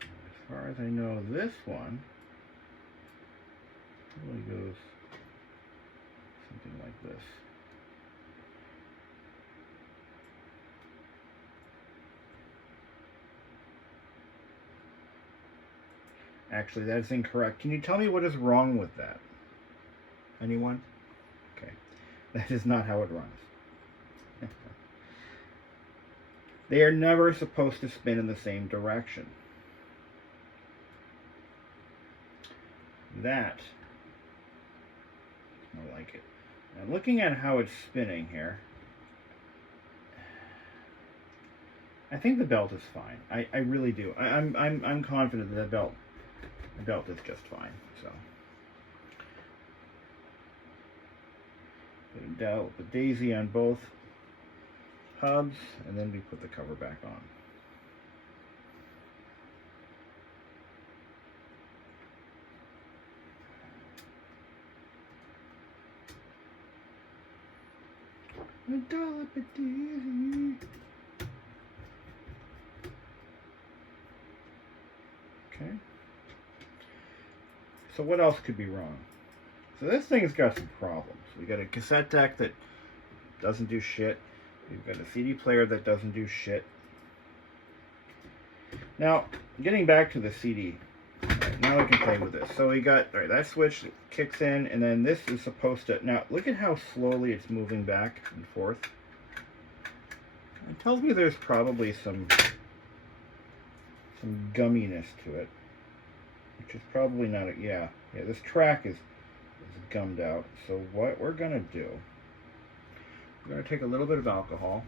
As far as I know, this one really goes something like this. Actually, that's incorrect. Can you tell me what is wrong with that? Anyone? Okay. That is not how it runs. They are never supposed to spin in the same direction. That is more like it. Now, looking at how it's spinning here, I think the belt is fine. I really do. I'm confident that the belt is just fine. So put the daisy on both hubs, and then we put the cover back on. A dollop of daisy. Okay. So what else could be wrong? So this thing's got some problems. We got a cassette deck that doesn't do shit. We've got a CD player that doesn't do shit. Now, getting back to the CD. Right, now we can play with this. So we got, all right, that switch kicks in, and then this is supposed to, now look at how slowly it's moving back and forth. It tells me there's probably some gumminess to it, which is probably not a, yeah, this track is gummed out. So what we're gonna do, we're gonna take a little bit of alcohol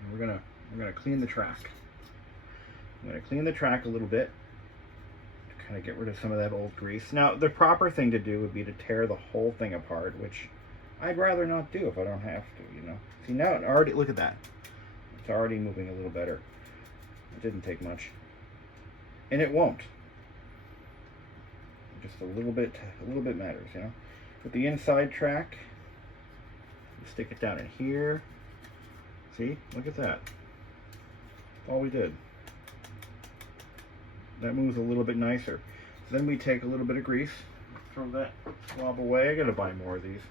and we're gonna clean the track. I'm gonna clean the track a little bit to kind of get rid of some of that old grease. Now the proper thing to do would be to tear the whole thing apart, which I'd rather not do if I don't have to, you know. See, now it already, look at that, it's already moving a little better. It didn't take much, and it won't. Just a little bit matters, you know. With the inside track, you stick it down in here. See, look at that. That's all we did. That moves a little bit nicer. So then we take a little bit of grease, throw that swab away. I gotta buy more of these.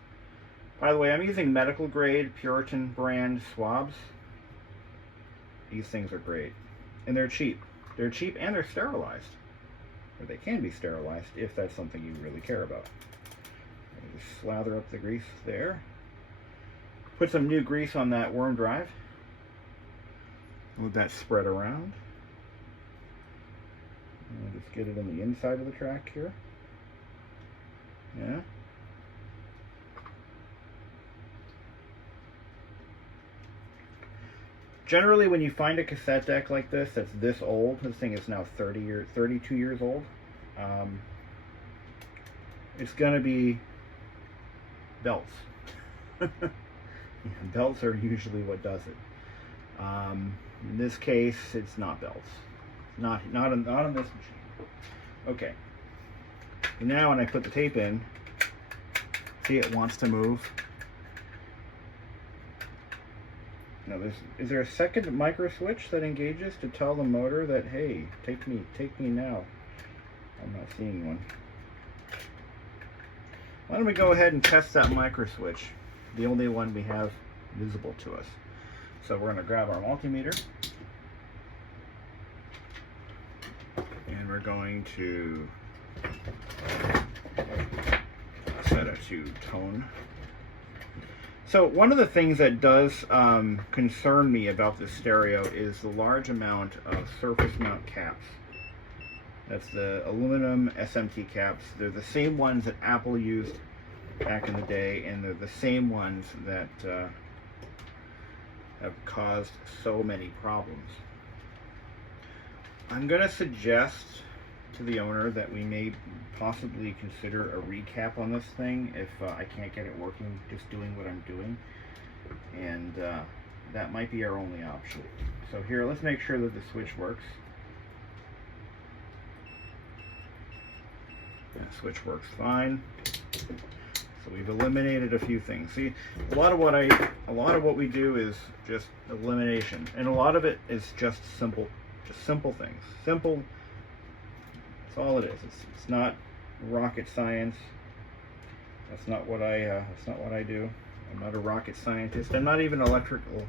By the way, I'm using medical grade Puritan brand swabs. These things are great, and they're cheap. They're cheap and they're sterilized. Or they can be sterilized if that's something you really care about. Just slather up the grease there. Put some new grease on that worm drive. Let that spread around. And just get it on the inside of the track here. Yeah. Generally, when you find a cassette deck like this that's this old, this thing is now 32 years old, it's going to be belts. Belts are usually what does it. In this case, it's not belts. Not on this machine. Okay. And now when I put the tape in, see, it wants to move. Now, is there a second micro switch that engages to tell the motor that, hey, take me now? I'm not seeing one. Why don't we go ahead and test that micro switch, the only one we have visible to us. So we're going to grab our multimeter and we're going to set it to tone. So one of the things that does concern me about this stereo is the large amount of surface mount caps. That's the aluminum SMT caps. They're the same ones that Apple used back in the day, and they're the same ones that have caused so many problems. I'm going to suggest to the owner that we may possibly consider a recap on this thing if I can't get it working just doing what I'm doing, and that might be our only option. So here, let's make sure that the switch works. The switch works fine. So we've eliminated a few things. See, a lot of what we do is just elimination, and a lot of it is just simple things. Simple. That's all it is. It's not rocket science. That's not what I do. I'm not a rocket scientist. I'm not even electrical.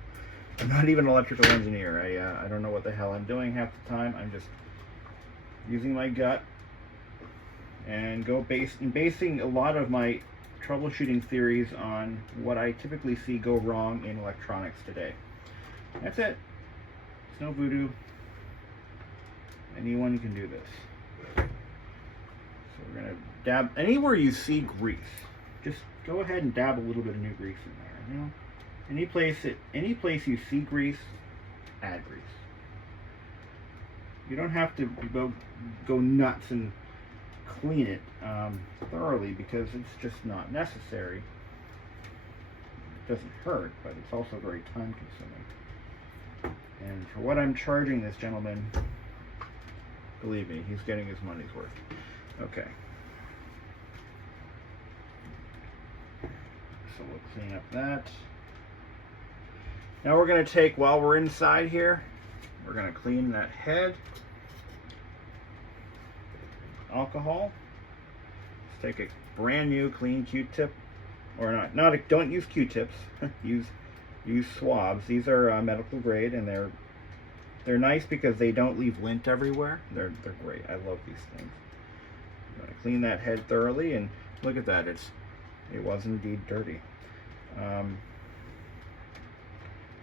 I'm not even an electrical engineer. I don't know what the hell I'm doing half the time. I'm just using my gut and basing a lot of my troubleshooting theories on what I typically see go wrong in electronics today. That's it. It's no voodoo. Anyone can do this. So we're gonna dab anywhere you see grease. Just go ahead and dab a little bit of new grease in there. You know, any place you see grease, add grease. You don't have to go nuts and clean it thoroughly, because it's just not necessary. It doesn't hurt, but it's also very time consuming. And for what I'm charging this gentleman, believe me, he's getting his money's worth. Okay. So we'll clean up that. Now we're going to take, while we're inside here, we're going to clean that head. Alcohol. Let's take a brand new clean Q-tip, or don't use Q-tips. use swabs. These are medical grade, and they're nice because they don't leave lint everywhere. They're great. I love these things. I'm going to clean that head thoroughly, and look at that. It was indeed dirty.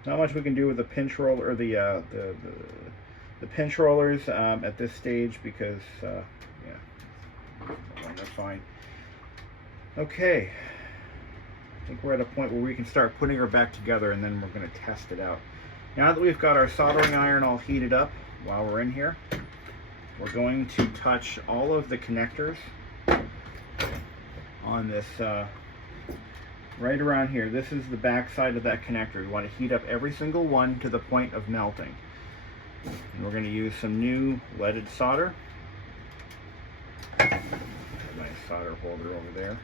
not much we can do with the pinch roller, or the pinch rollers at this stage, because yeah, they're fine. Okay, I think we're at a point where we can start putting her back together, and then we're going to test it out. Now that we've got our soldering iron all heated up while we're in here, we're going to touch all of the connectors on this right around here. This is the back side of that connector. We want to heat up every single one to the point of melting. And we're going to use some new leaded solder. My solder holder over there.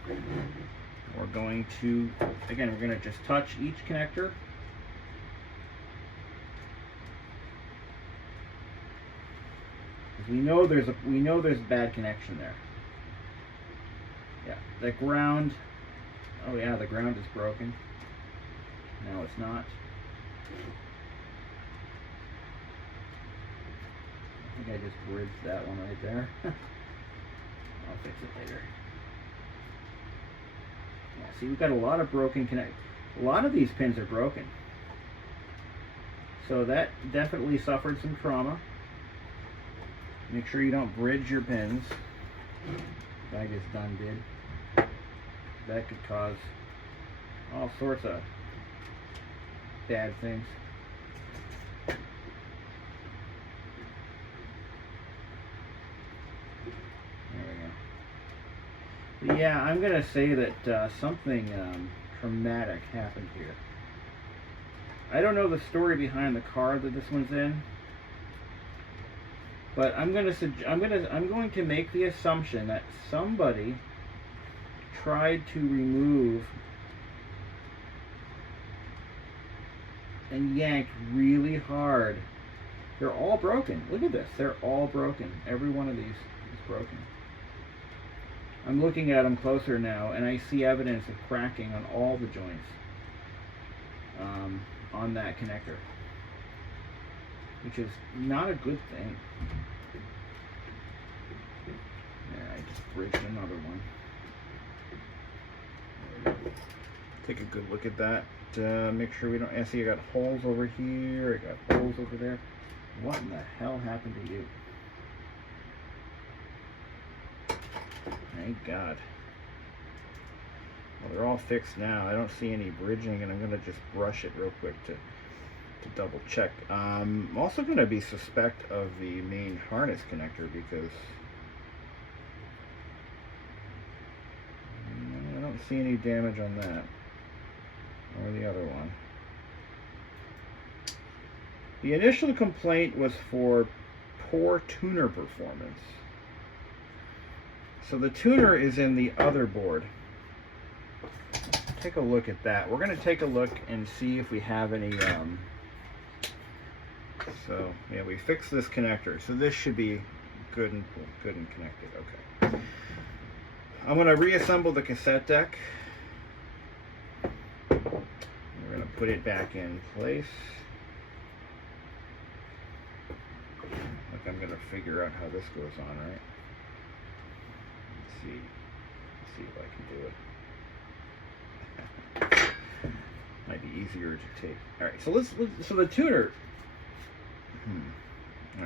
We're going to, again, we're going to just touch each connector. We know there's a bad connection there. Yeah, the ground. Oh yeah, the ground is broken. No, it's not. I think I just bridged that one right there. I'll fix it later. Yeah, see, we've got a lot of broken connect. A lot of these pins are broken. So that definitely suffered some trauma. Make sure you don't bridge your pins. I just done did. That could cause all sorts of bad things. There we go. But yeah, I'm gonna say that something traumatic happened here. I don't know the story behind the car that this one's in, but I'm going to make the assumption that somebody tried to remove and yanked really hard. They're all broken. Look at this. They're all broken. Every one of these is broken. I'm looking at them closer now, and I see evidence of cracking on all the joints on that connector, which is not a good thing. There, I just bridged another one. Take a good look at that. Make sure we don't. I see I got holes over here. I got holes over there. What in the hell happened to you? Thank God. Well, they're all fixed now. I don't see any bridging, and I'm going to just brush it real quick to double check. I'm also going to be suspect of the main harness connector, because I don't see any damage on that or the other one. The initial complaint was for poor tuner performance. So the tuner is in the other board. Take a look at that. We're going to take a look and see if we have any so yeah, we fixed this connector, so this should be good and connected. Okay, I'm going to reassemble the cassette deck. We're going to put it back in place. Look, I'm going to figure out how this goes on, right? Let's see if I can do it. Might be easier to take. All right, so so the tuner. All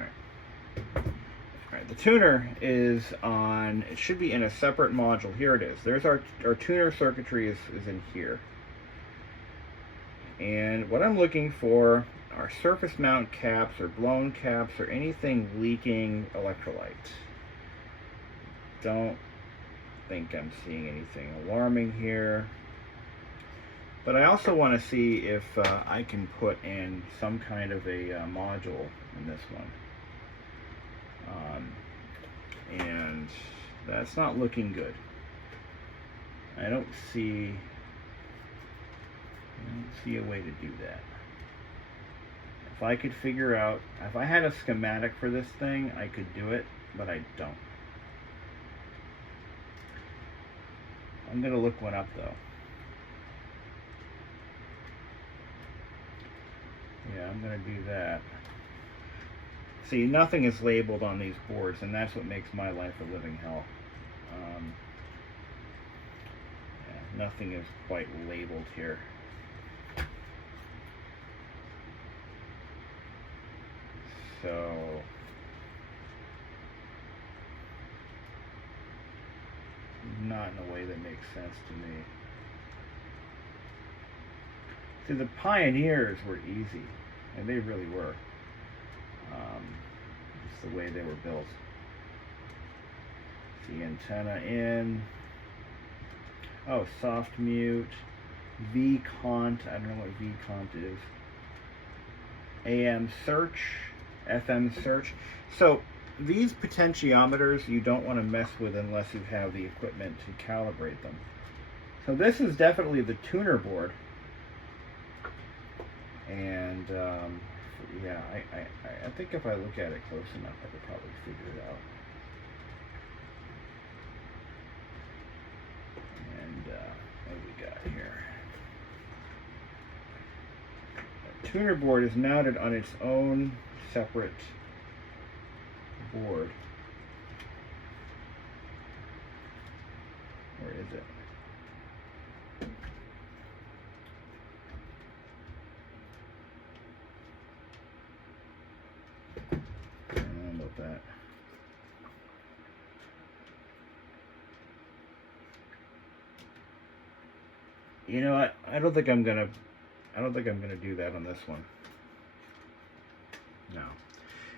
right, the tuner is on. It should be in a separate module. Here it is. There's our tuner circuitry is in here. And what I'm looking for are surface mount caps or blown caps or anything leaking electrolyte. Don't think I'm seeing anything alarming here. But I also want to see if I can put in some kind of a module in this one. And that's not looking good. I don't see a way to do that. If I could figure out, if I had a schematic for this thing, I could do it, but I don't. I'm going to look one up though. Yeah, I'm going to do that. See, nothing is labeled on these boards, and that's what makes my life a living hell. Yeah, nothing is quite labeled here. So not in a way that makes sense to me. See, the Pioneers were easy, and they really were. Just the way they were built. The antenna in. Oh, soft mute. V-cont. I don't know what V-cont is. AM search. FM search. So these potentiometers you don't want to mess with unless you have the equipment to calibrate them. So this is definitely the tuner board. And yeah, I think if I look at it close enough, I could probably figure it out. And what do we got here? The tuner board is mounted on its own separate board. Where is it? That. You know what? I don't think I'm gonna do that on this one. No.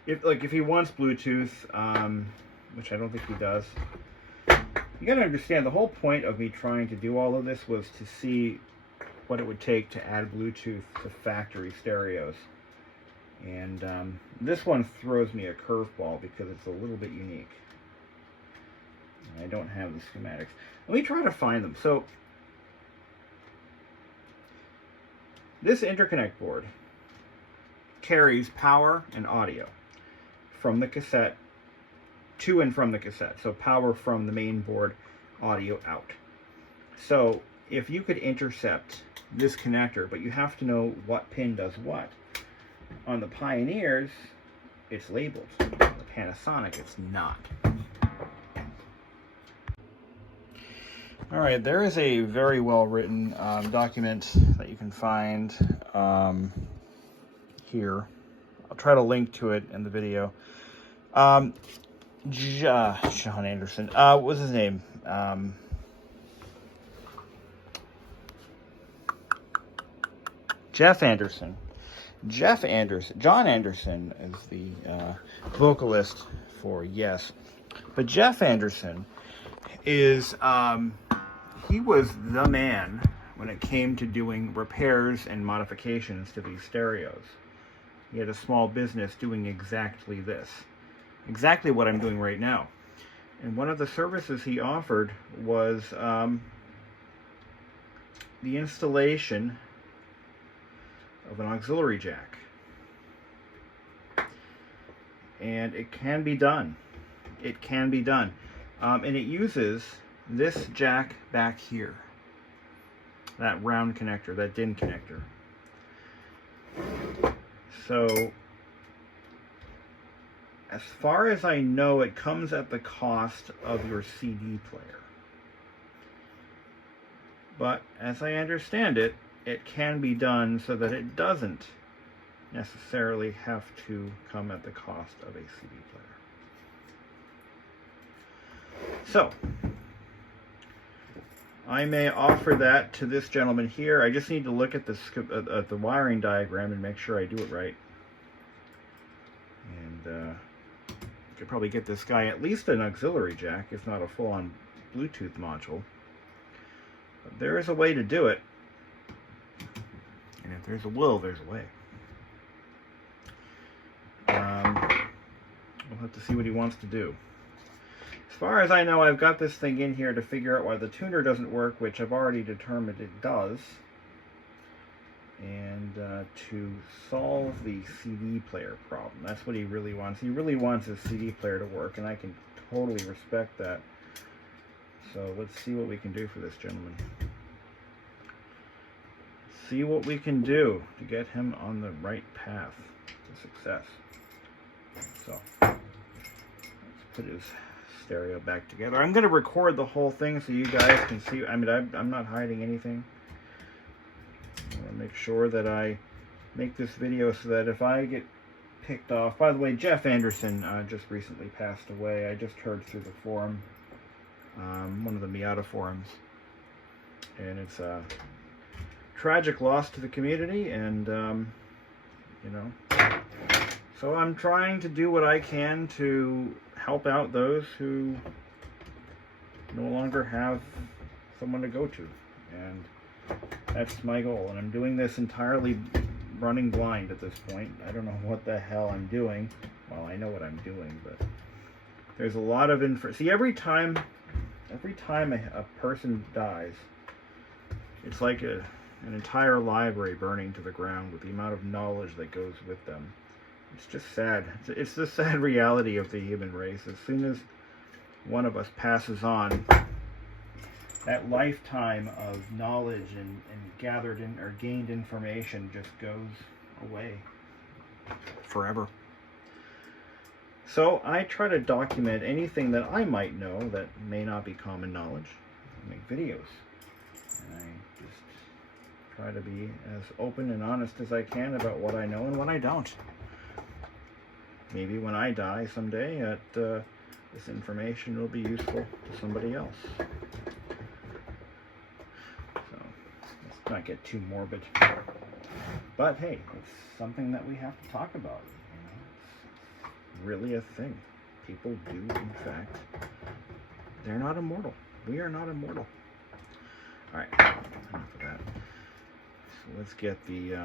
If he wants Bluetooth, which I don't think he does, you gotta understand the whole point of me trying to do all of this was to see what it would take to add Bluetooth to factory stereos. And this one throws me a curveball because it's a little bit unique. I don't have the schematics. Let me try to find them. So this interconnect board carries power and audio from the cassette to and from the cassette. So power from the main board, audio out. So if you could intercept this connector, but you have to know what pin does what. On the Pioneers, it's labeled. On the Panasonic, it's not. All right, there is a very well written document that you can find here. I'll try to link to it in the video. Sean Anderson. What's his name? John Anderson is the vocalist for Yes. But Jeff Anderson is, he was the man when it came to doing repairs and modifications to these stereos. He had a small business doing exactly this. Exactly what I'm doing right now. And one of the services he offered was the installation of an auxiliary jack. And it can be done. It can be done. And it uses this jack back here. That round connector, that DIN connector. So, as far as I know, it comes at the cost of your CD player. But, as I understand it, it can be done so that it doesn't necessarily have to come at the cost of a CD player. So, I may offer that to this gentleman here. I just need to look at the wiring diagram and make sure I do it right. And I could probably get this guy at least an auxiliary jack, if not a full-on Bluetooth module. But there is a way to do it. And if there's a will, there's a way. We'll have to see what he wants to do. As far as I know, I've got this thing in here to figure out why the tuner doesn't work, which I've already determined it does. And to solve the CD player problem. That's what he really wants. He really wants his CD player to work, and I can totally respect that. So let's see what we can do for this gentleman. See what we can do to get him on the right path to success. So, let's put his stereo back together. I'm going to record the whole thing so you guys can see. I mean, I'm not hiding anything. I want to make sure that I make this video so that if I get picked off. By the way, Jeff Anderson just recently passed away. I just heard through the forum, one of the Miata forums, and it's a tragic loss to the community, and you know, so I'm trying to do what I can to help out those who no longer have someone to go to, and that's my goal. And I'm doing this entirely running blind at this point. I don't know what the hell I'm doing. Well, I know what I'm doing, but there's a lot of info. See, every time a person dies, it's like an entire library burning to the ground with the amount of knowledge that goes with them. It's just sad. It's the sad reality of the human race. As soon as one of us passes on, that lifetime of knowledge and gathered in or gained information just goes away forever. So I try to document anything that I might know that may not be common knowledge. I make videos, and I just try to be as open and honest as I can about what I know and what I don't. Maybe when I die someday, this information will be useful to somebody else. Not get too morbid, but hey, it's something that we have to talk about. You know, it's really a thing. People do, in fact. They're not immortal. We are not immortal. All right, enough of that. So let's get the.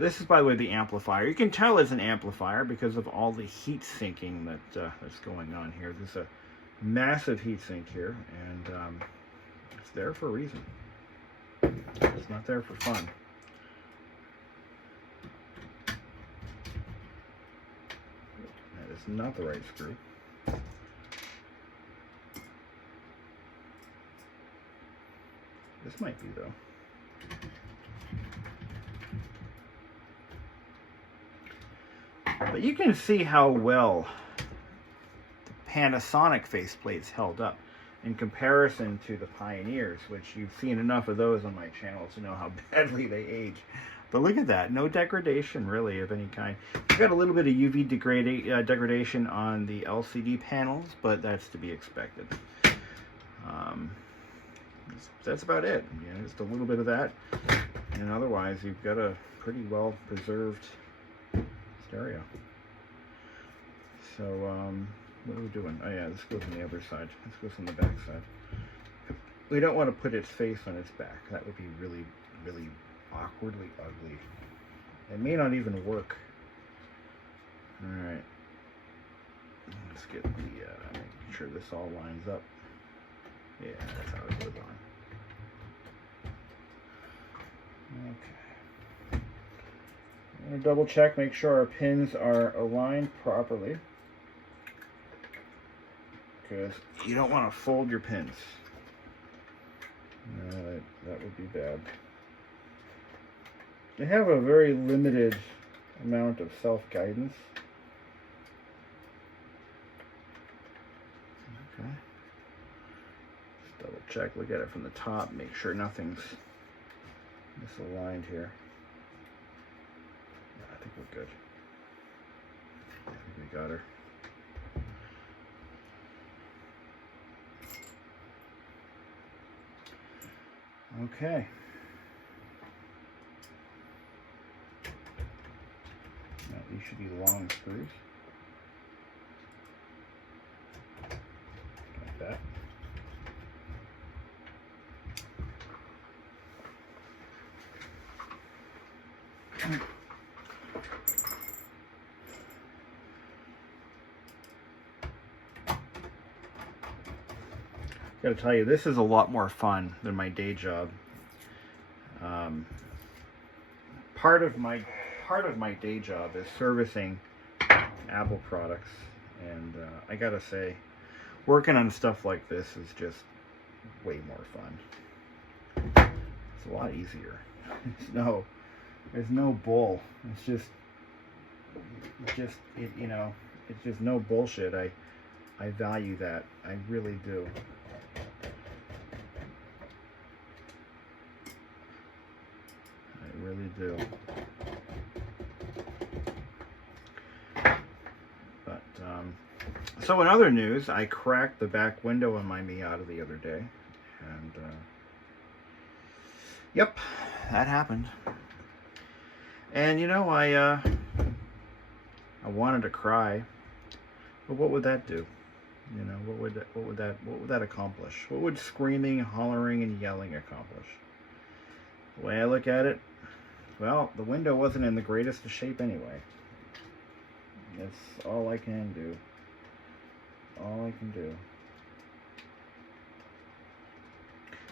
This is by the way the amplifier. You can tell it's an amplifier because of all the heat sinking that's going on here. There's a massive heat sink here, and it's there for a reason. It's not there for fun. That is not the right screw. This might be, though. But you can see how well the Panasonic faceplates held up in comparison to the Pioneers, which you've seen enough of those on my channel to know how badly they age. But look at that, no degradation really of any kind. You've got a little bit of UV degradation on the LCD panels, but that's to be expected. That's about it. You know, just a little bit of that, and otherwise you've got a pretty well preserved stereo. So what are we doing? Oh yeah, this goes on the other side. This goes on the back side. We don't want to put its face on its back. That would be really, really awkwardly ugly. It may not even work. Alright. Let's get the, make sure this all lines up. Yeah, that's how it goes on. Okay. I'm going to double check, make sure our pins are aligned properly. Because you don't want to fold your pins. No, that would be bad. They have a very limited amount of self-guidance. Okay. Just double check, look at it from the top, make sure nothing's misaligned here. Yeah, I think we're good. I think we got her. Okay. Now these should be long screws. Like that. Gotta tell you, this is a lot more fun than my day job. Part of my day job is servicing Apple products, and I gotta say, working on stuff like this is just way more fun. It's a lot easier. There's no bull. It's just no bullshit. I value that. I really do. I really do. So in other news, I cracked the back window on my Miata the other day. And, yep, that happened. And, you know, I wanted to cry. But what would that do? You know, what would that accomplish? What would screaming, hollering, and yelling accomplish? The way I look at it, well, the window wasn't in the greatest of shape anyway. That's all I can do. All I can do.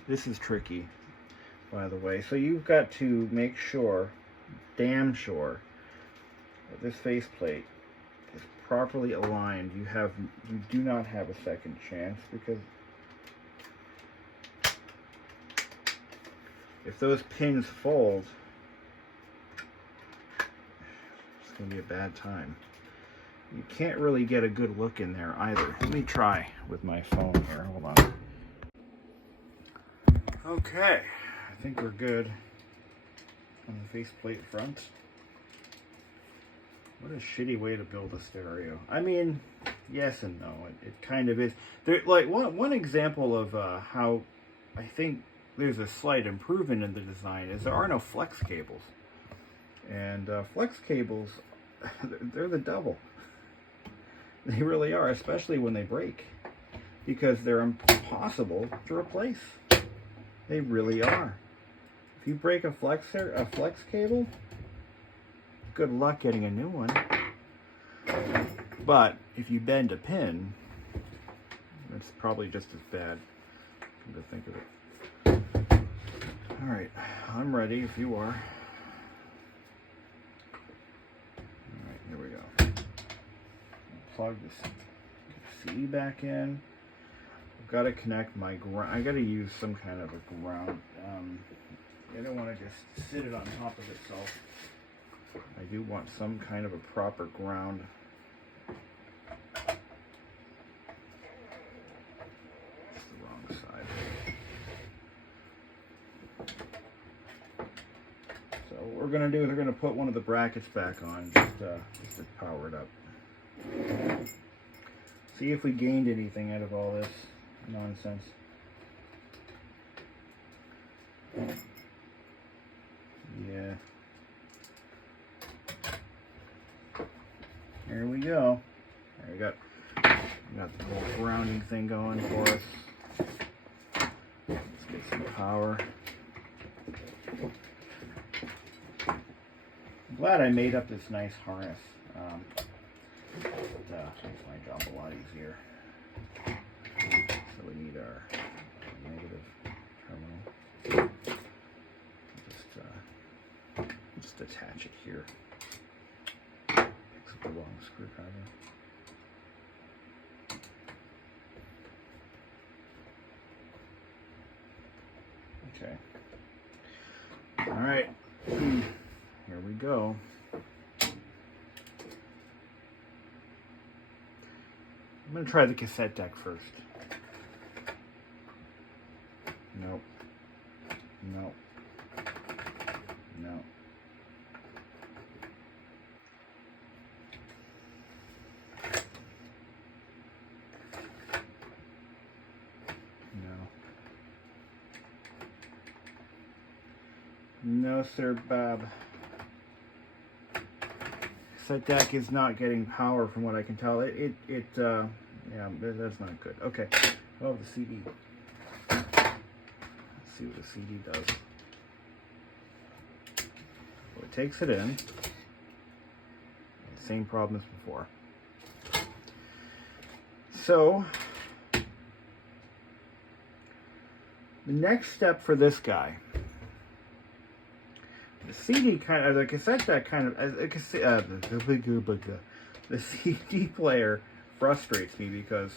This is tricky, by the way. So you've got to make sure, damn sure, that this faceplate is properly aligned. You do not have a second chance, because if those pins fold, it's going to be a bad time. You can't really get a good look in there either. Let me try with my phone here. Hold on. Okay, I think we're good on the faceplate front. What a shitty way to build a stereo. I mean, yes and no. It kind of is. There, like one example of how I think there's a slight improvement in the design is there are no flex cables, and flex cables, they're the devil. They really are, especially when they break, because they're impossible to replace. They really are. If you break a flex cable, good luck getting a new one. But if you bend a pin, it's probably just as bad. Come to think of it. All right, I'm ready if you are. All right, here we go. Plug this CD back in. I've got to connect my ground. I got to use some kind of a ground. I don't want to just sit it on top of itself. I do want some kind of a proper ground. It's the wrong side. So what we're going to do is we're going to put one of the brackets back on just to power it up. See if we gained anything out of all this nonsense. Yeah. There we go. There we got the whole grounding thing going for us. Let's get some power. I'm glad I made up this nice harness. It makes my job a lot easier. So we need our negative terminal. Just attach it here. Picks up the wrong screwdriver. Okay. All right. Here we go. I'm going to try the cassette deck first. Nope. Nope. No. No, sir, Bob. Cassette deck is not getting power from what I can tell. Yeah, that's not good. Okay. Oh, the CD. Let's see what the CD does. So it takes it in. Same problem as before. So the next step for this guy, the CD kind of, the cassette deck kind of, the CD player frustrates me because,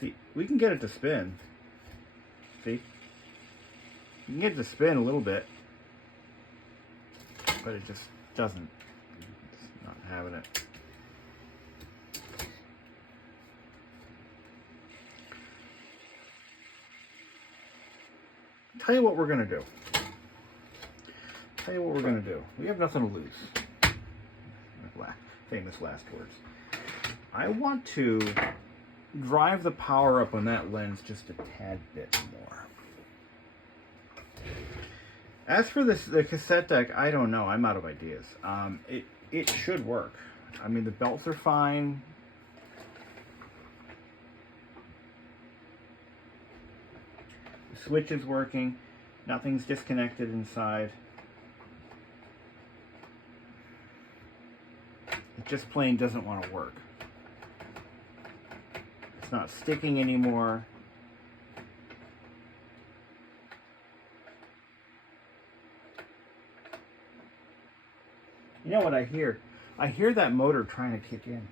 see, we can get it to spin. See, you can get it to spin a little bit, but it just doesn't. It's not having it. Tell you what we're gonna do. We have nothing to lose. Famous last words. I want to drive the power up on that lens just a tad bit more. As for the cassette deck, I don't know. I'm out of ideas. It should work. I mean, the belts are fine. The switch is working. Nothing's disconnected inside. It just plain doesn't want to work. It's not sticking anymore. You know what I hear? I hear that motor trying to kick in.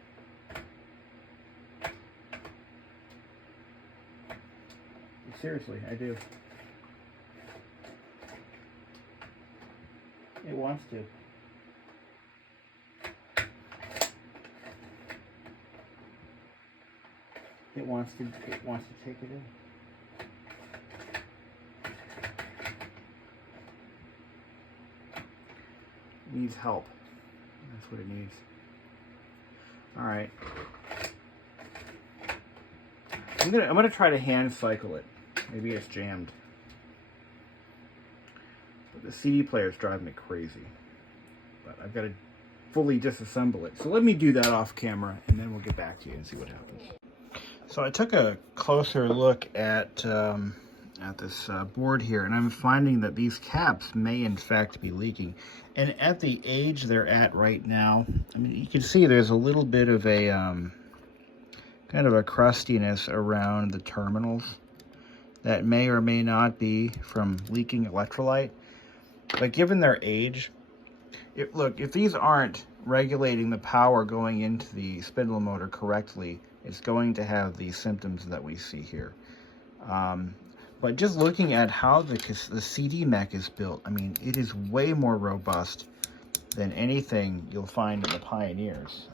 Seriously, I do. It wants to. It wants to take it in. It needs help. That's what it needs. All right. I'm gonna try to hand cycle it. Maybe it's jammed. But the CD player's driving me crazy. But I've got to fully disassemble it. So let me do that off camera, and then we'll get back to you and see what happens. So I took a closer look at this board here, and I'm finding that these caps may in fact be leaking. And at the age they're at right now, I mean, you can see there's a little bit of a kind of a crustiness around the terminals that may or may not be from leaking electrolyte. But given their age, look, if these aren't regulating the power going into the spindle motor correctly, it's going to have the symptoms that we see here. But just looking at how the CD mech is built, I mean, it is way more robust than anything you'll find in the Pioneers.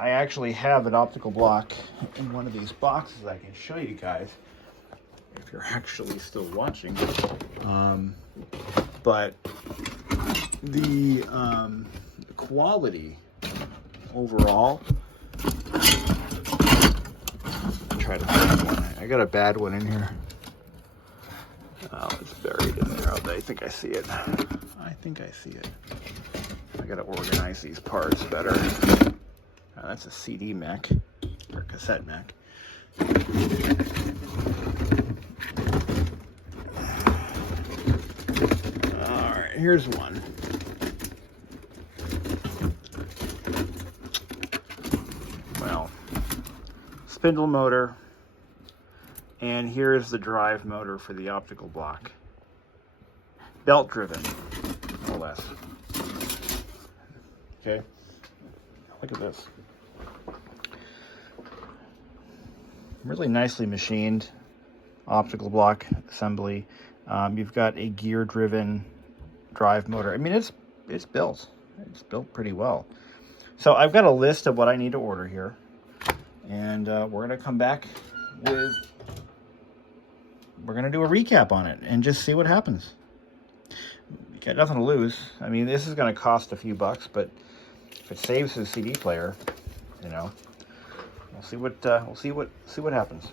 I actually have an optical block in one of these boxes I can show you guys if you're actually still watching. But the quality overall, try to find one. I got a bad one in here. Oh, it's buried in there. I think I see it. I think I see it. I gotta organize these parts better. That's a CD mech, or cassette mech. Alright, here's one. Well, spindle motor, and here's the drive motor for the optical block. Belt driven, no less. Okay, look at this. Really nicely machined optical block assembly. You've got a gear driven drive motor. I mean, it's built pretty well. So I've got a list of what I need to order here, and we're gonna come back with, we're gonna do a recap on it and just see what happens. You got nothing to lose. I mean, this is gonna cost a few bucks, but if it saves his CD player, you know, we'll see what happens.